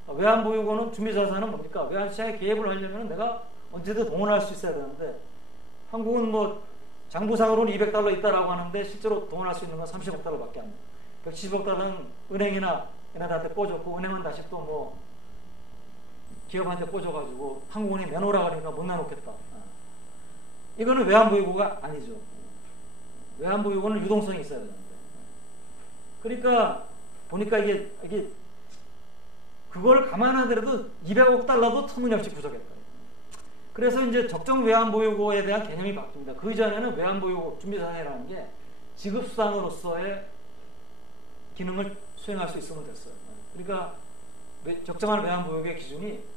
외환보유고는 준비자산은 뭡니까? 외환시장에 개입을 하려면 내가 언제든 동원할 수 있어야 되는데 한국은 뭐 장부상으로는 200달러 있다라고 하는데 실제로 동원할 수 있는 건 30억 달러밖에 안 돼요. 170억 달러는 은행이나 얘네들한테 꽂았고 은행은 다시 또 뭐 기업한테 꽂아가지고 한국은행이 내놓으라 그러니까 못 내놓겠다. 이거는 외환보유고가 아니죠. 외환보유고는 유동성이 있어야 되는데. 그러니까 보니까 이게 그걸 감안하더라도 200억 달러도 터무니없이 부족했다. 그래서 이제 적정 외환보유고에 대한 개념이 바뀝니다. 그 이전에는 외환보유고 준비자산이라는 게 지급수단으로서의 기능을 수행할 수 있으면 됐어요. 그러니까 적정한 외환보유고의 기준이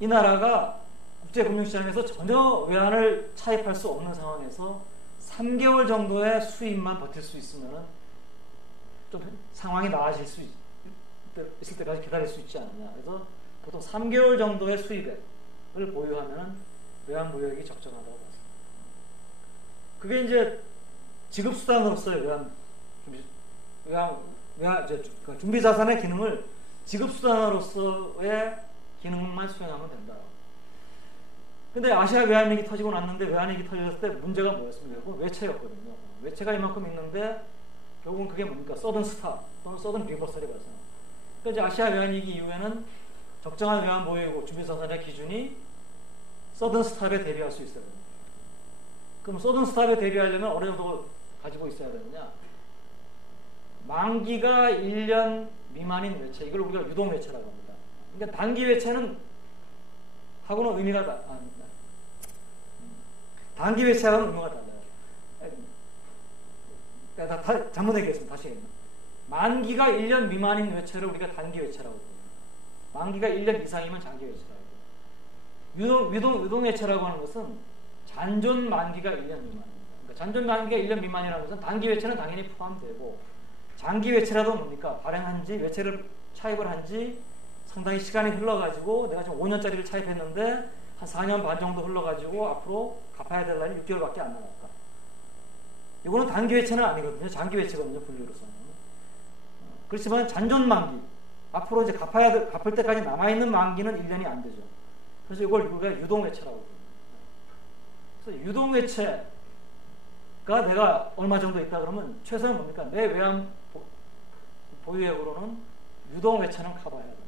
이 나라가 국제금융시장에서 전혀 외환을 차입할 수 없는 상황에서 3개월 정도의 수입만 버틸 수 있으면 좀 상황이 나아질 수 있을 때까지 기다릴 수 있지 않느냐. 그래서 보통 3개월 정도의 수입액을 보유하면 외환보유액이 적정하다고 봤습니다. 그게 이제 지급수단으로서의 준비자산의 기능을 지급수단으로서의 기능만 수행하면 된다. 근데 아시아 외환위기 터지고 났는데 외환위기 터졌을 때 문제가 뭐였습니까? 그건 외채였거든요. 외채가 이만큼 있는데 결국은 그게 뭡니까? 서든 스탑 또는 서든 리버설이 발생합니다. 그러니까 이제 아시아 외환위기 이후에는 적정한 외환보유고 준비자산의 기준이 서든 스탑에 대비할 수 있어야 됩니다. 그럼 서든 스탑에 대비하려면 어느 정도 가지고 있어야 되느냐? 만기가 1년 미만인 외채, 이걸 우리가 유동외채라고 합니다. 그러니까 단기 외채는 하고는 의미가 다릅니다. 단기 외채하고는 의미가 달라요. 잘못 얘기했습니다. 다시 얘기합니다. 만기가 1년 미만인 외채를 우리가 단기 외채라고 합니다. 만기가 1년 이상이면 장기 외채라고 합니다. 유동외채라고 하는 것은 잔존 만기가 1년 미만입니다. 그러니까 잔존 만기가 1년 미만이라는 것은 단기 외채는 당연히 포함되고 장기 외채라도 뭡니까? 발행한 지, 외채를 차입을 한 지 상당히 시간이 흘러가지고 내가 지금 5년짜리를 차입했는데 한 4년 반 정도 흘러가지고 앞으로 갚아야 될 날이 6개월밖에 안 남았다. 이거는 단기 외채는 아니거든요. 장기 외채거든요. 분류로서는. 그렇지만 잔존 만기, 앞으로 이제 갚을 때까지 남아있는 만기는 1년이 안 되죠. 그래서 이걸 우리가 유동외채라고 합니다. 그래서 유동외채가 내가 얼마 정도 있다 그러면 최소한 뭡니까? 내 외환 보유액으로는 유동외채는 커버해야 됩니다.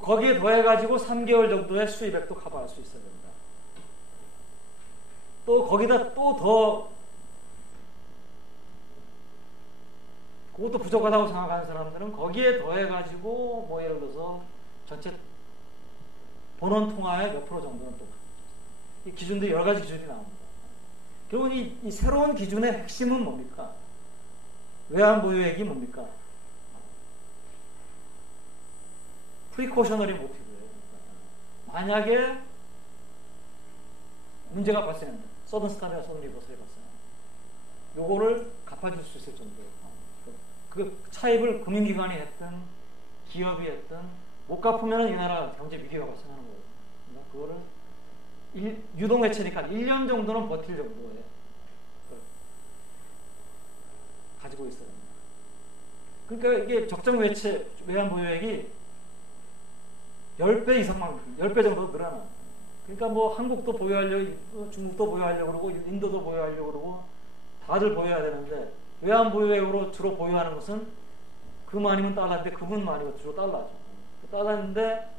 거기에 더해가지고 3개월 정도의 수입액도 커버할 수 있어야 됩니다. 또 거기다 또 더 그것도 부족하다고 생각하는 사람들은 거기에 더해가지고 뭐 예를 들어서 전체 본원 통화의 몇 프로 정도는 또 이 기준도 여러 가지 기준이 나옵니다. 결국 이 새로운 기준의 핵심은 뭡니까? 외환 보유액이 뭡니까? 프리코셔너리 모티브예요. 만약에 문제가 발생한다. 서든 스탑이나 서든 리버설이 발생한다. 요거를 갚아줄 수 있을 정도예요. 그 차입을 금융기관이 했든 기업이 했든 못 갚으면 이 나라 경제 위기가 발생하는 거예요. 그거를 유동외채니까 1년 정도는 버틸 정도에 가지고 있어야 됩니다. 그러니까 이게 적정 외채, 외환 보유액이 10배 이상만, 10배 정도 늘어나. 그러니까 뭐 한국도 보유하려고, 중국도 보유하려고 그러고, 인도도 보유하려고 그러고, 다들 보유해야 되는데, 외환 보유액으로 주로 보유하는 것은 금 아니면 달러인데 금은 아니고 주로 달러죠. 달러인데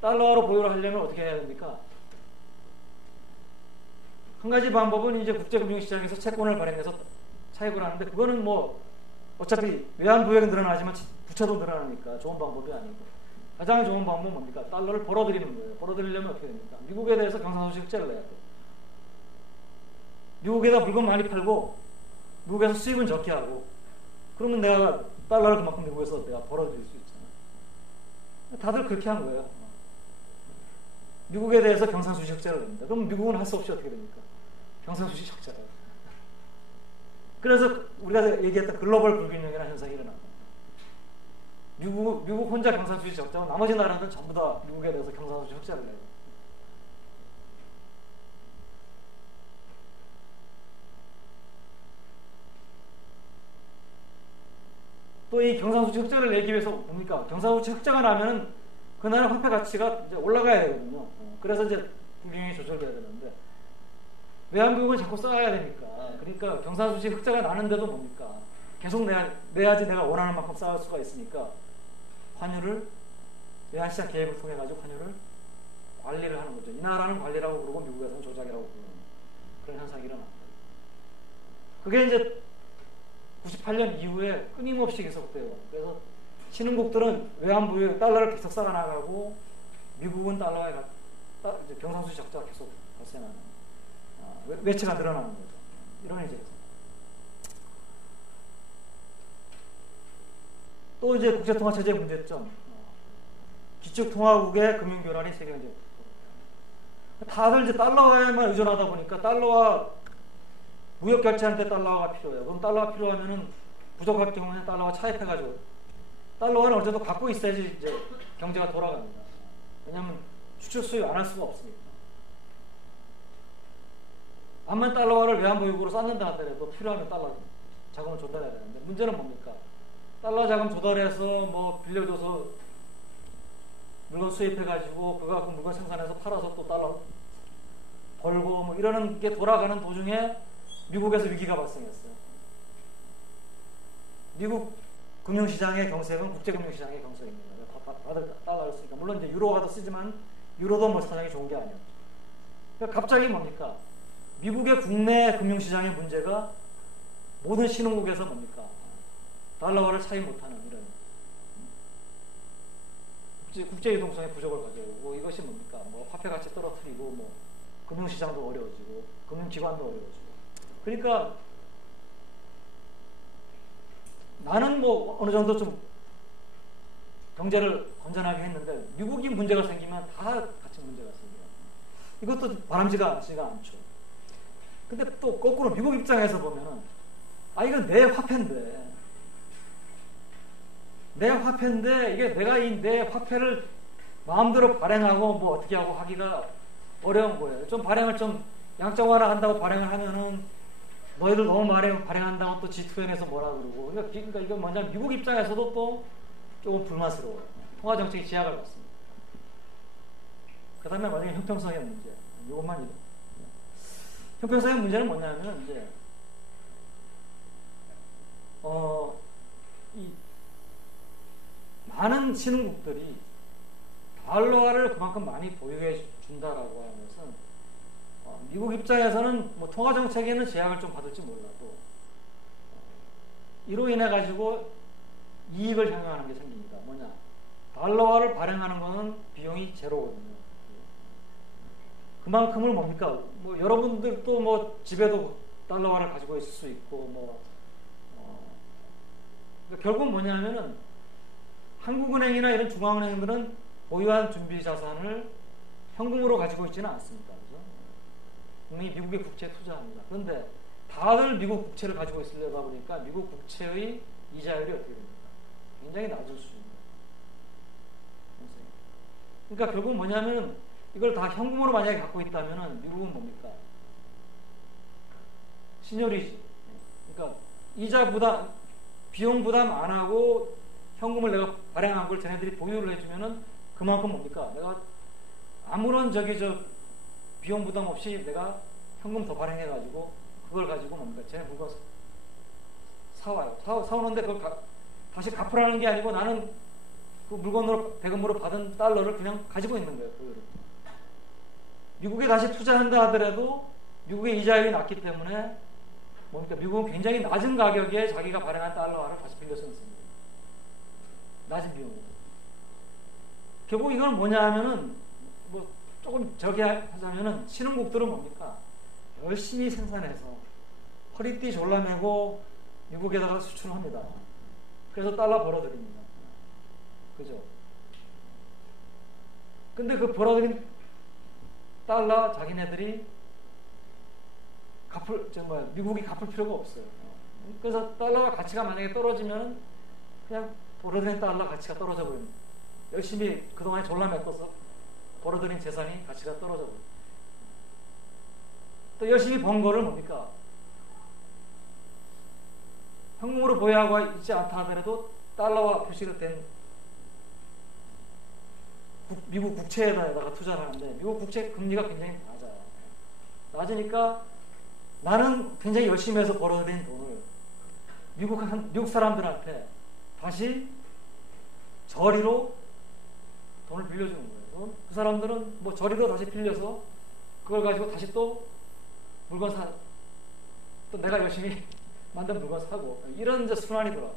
달러로 보유를 하려면 어떻게 해야 됩니까? 한 가지 방법은 이제 국제금융시장에서 채권을 발행해서 차입을 하는데 그거는 뭐 어차피 외환보유액은 늘어나지만 부채도 늘어나니까 좋은 방법이 아니고 가장 좋은 방법은 뭡니까? 달러를 벌어들이는 거예요. 벌어들이려면 어떻게 됩니까? 미국에 대해서 경상수지흑자를 내야 돼요. 미국에다 물건 많이 팔고 미국에서 수입은 적게 하고 그러면 내가 달러를 그만큼 미국에서 내가 벌어들일 수 있잖아요. 다들 그렇게 한 거예요. 미국에 대해서 경상수지흑자를 냅니다. 그럼 미국은 할 수 없이 어떻게 됩니까? 경상수지적자예요. 그래서 우리가 얘기했던 글로벌 불균형이라는 현상이 일어납니다. 미국 혼자 경상수지 적자고 나머지 나라들은 전부 다 미국에 대해서 경상수지 흑자를 내요. 또 이 경상수지 흑자를 내기 위해서 뭡니까? 경상수지 흑자가 나면은 그 나라 화폐 가치가 이제 올라가야 되거든요. 그래서 이제 불균형이 조절돼야 되는데 외환비용을 자꾸 쌓아야 되니까 그러니까 경상수지 흑자가 나는데도 뭡니까? 계속 내야지 내가 원하는 만큼 쌓을 수가 있으니까 환율을 외환시장 개입을 통해 가지고 환율을 관리를 하는 거죠. 이 나라는 관리라고 그러고 미국에서는 조작이라고 부르는 그런 현상이 일어납니다. 그게 이제 98년 이후에 끊임없이 계속돼요. 그래서 신흥국들은 외환보유 달러를 계속 쌓아나가고 미국은 달러에 경상수지 적자가 계속 발생하는 외채가 늘어나는 거죠. 이런 이제 또 이제 국제통화체제 문제점 기축통화국의 금융교란이 세계적으로 다들 이제 달러에만 의존하다 보니까 달러와 무역 결제할 때 달러가 필요해요. 그럼 달러가 필요하면은 부족할 경우에 달러와 차입해가지고 달러는 어쨌든 갖고 있어야지 이제 경제가 돌아갑니다. 왜냐하면 수출 수입 안 할 수가 없으니까. 암만 달러화를 외환보유고로 쌓는다 하더라도 필요하면 달러 자금을 조달해야 되는데 문제는 뭡니까? 달러 자금 조달해서 뭐 빌려줘서 물건 수입해가지고 그거 갖고 물건 생산해서 팔아서 또 달러 벌고 뭐 이러는 게 돌아가는 도중에 미국에서 위기가 발생했어요. 미국 금융시장의 경색은 국제금융시장의 경색입니다. 다들 달러를 쓰니까 물론 이제 유로가 더 쓰지만 유로도 뭐 사정이 좋은 게 아니었죠. 그러니까 갑자기 뭡니까? 미국의 국내 금융시장의 문제가 모든 신흥국에서 뭡니까? 달러화를 차입 못하는 이런 국제유동성의 부족을 가져오고 이것이 뭡니까? 뭐 화폐 가치 떨어뜨리고 뭐 금융시장도 어려워지고 금융기관도 어려워지고 그러니까 나는 뭐 어느 정도 좀 경제를 건전하게 했는데 미국이 문제가 생기면 다 같이 문제가 생겨요. 이것도 바람직하지가 않죠. 근데 또 거꾸로 미국 입장에서 보면은 이건 내 화폐인데 이게 내가 이 내 화폐를 마음대로 발행하고 뭐 어떻게 하고 하기가 어려운 거예요. 좀 발행을 좀 양적완화 한다고 발행을 하면은 너희들 너무 발행한다고 또 G2N에서 뭐라 그러고 그러니까 이건 뭐냐면 미국 입장에서도 또 조금 불만스러워요. 통화정책이 제약을 받습니다. 그 다음에 만약에 형평성의 문제 이것만 형평성의 문제는 뭐냐면 이제 이 많은 신흥국들이 달러화를 그만큼 많이 보유해 준다라고 하는 것은 미국 입장에서는 뭐 통화 정책에는 제약을 좀 받을지 몰라도 이로 인해 가지고 이익을 향유하는 게 생깁니다. 뭐냐? 달러화를 발행하는 거는 비용이 제로거든요. 그만큼을 뭡니까? 뭐 여러분들도 뭐 집에도 달러화를 가지고 있을 수 있고 뭐 그러니까 결국 뭐냐면은 한국은행이나 이런 중앙은행들은 보유한 준비 자산을 현금으로 가지고 있지는 않습니다. 그죠? 분명히 미국의 국채에 투자합니다. 그런데 다들 미국 국채를 가지고 있으려다 보니까 미국 국채의 이자율이 어떻게 됩니까? 굉장히 낮을 수입니다. 그러니까 결국 뭐냐면 이걸 다 현금으로 만약에 갖고 있다면은 미국은 뭡니까? 신효리지. 그러니까 이자 부담, 비용 부담 안 하고 현금을 내가 발행한 걸 쟤네들이 보유를 해주면은 그만큼 뭡니까? 내가 아무런 비용 부담 없이 내가 현금 더 발행해가지고 그걸 가지고 뭡니까? 쟤네 물건 사와요. 사오는데 그걸 다시 갚으라는 게 아니고 나는 그 물건으로 대금으로 받은 달러를 그냥 가지고 있는 거예요. 그대로. 미국에 다시 투자한다 하더라도 미국의 이자율이 낮기 때문에 뭡니까? 미국은 굉장히 낮은 가격에 자기가 발행한 달러화를 다시 빌려 쓰는 겁니다. 낮은 비용으로. 결국 이건 뭐냐 하면은 뭐 조금 저기 하자면은 신흥국들은 뭡니까? 열심히 생산해서 허리띠 졸라매고 미국에다가 수출합니다. 그래서 달러 벌어들입니다. 그죠? 근데 그 벌어들인 달러 자기네들이 미국이 갚을 필요가 없어요. 그래서 달러가 가치가 만약에 떨어지면 그냥 벌어들인 달러 가치가 떨어져 버립니다. 열심히 그동안에 졸라맸어서 벌어들인 재산이 가치가 떨어져 버립니다. 또 열심히 번 거를 뭡니까? 현금으로 보유하고 있지 않다 하더라도 달러와 표시가 된 미국 국채에다가 투자를 하는데 미국 국채 금리가 굉장히 낮아요. 낮으니까 나는 굉장히 열심히 해서 벌어들인 돈을 미국 사람들한테 다시 저리로 돈을 빌려주는 거예요. 그 사람들은 뭐 저리로 다시 빌려서 그걸 가지고 다시 또 물건 또 내가 열심히 만든 물건 사고 이런 이제 순환이 들어와.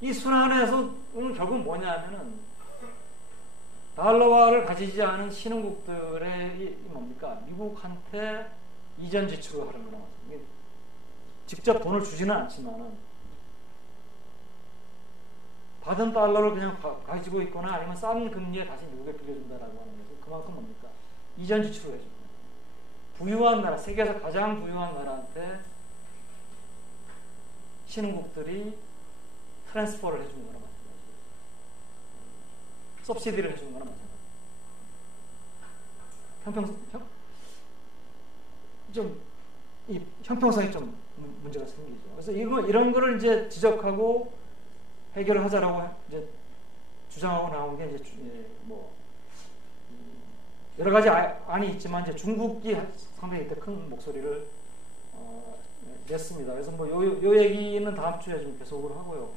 이 순환에서는 결국 뭐냐 하면은 달러화를 가지지 않은 신흥국들의 뭡니까? 미국한테 이전 지출을 하는 거나 직접 돈을 주지는 않지만은 받은 달러를 그냥 가지고 있거나 아니면 싼 금리에 다시 미국에 빌려준다라고 하는 것은 그만큼 뭡니까? 이전 지출을 해줍니다. 부유한 나라, 세계에서 가장 부유한 나라한테 신흥국들이 트랜스퍼를 해주는 거나 마찬가지예요. 서브시디를 해주는 거나 마찬가지예요. 이 형평성이 좀 문제가 생기죠. 그래서 이런 거를 이제 지적하고 해결을 하자라고 이제 주장하고 나온 게 이제 뭐 여러 가지 안이 있지만 이제 중국이 상당히 큰 목소리를 냈습니다. 그래서 뭐 요 얘기는 다음 주에 좀 계속을 하고요.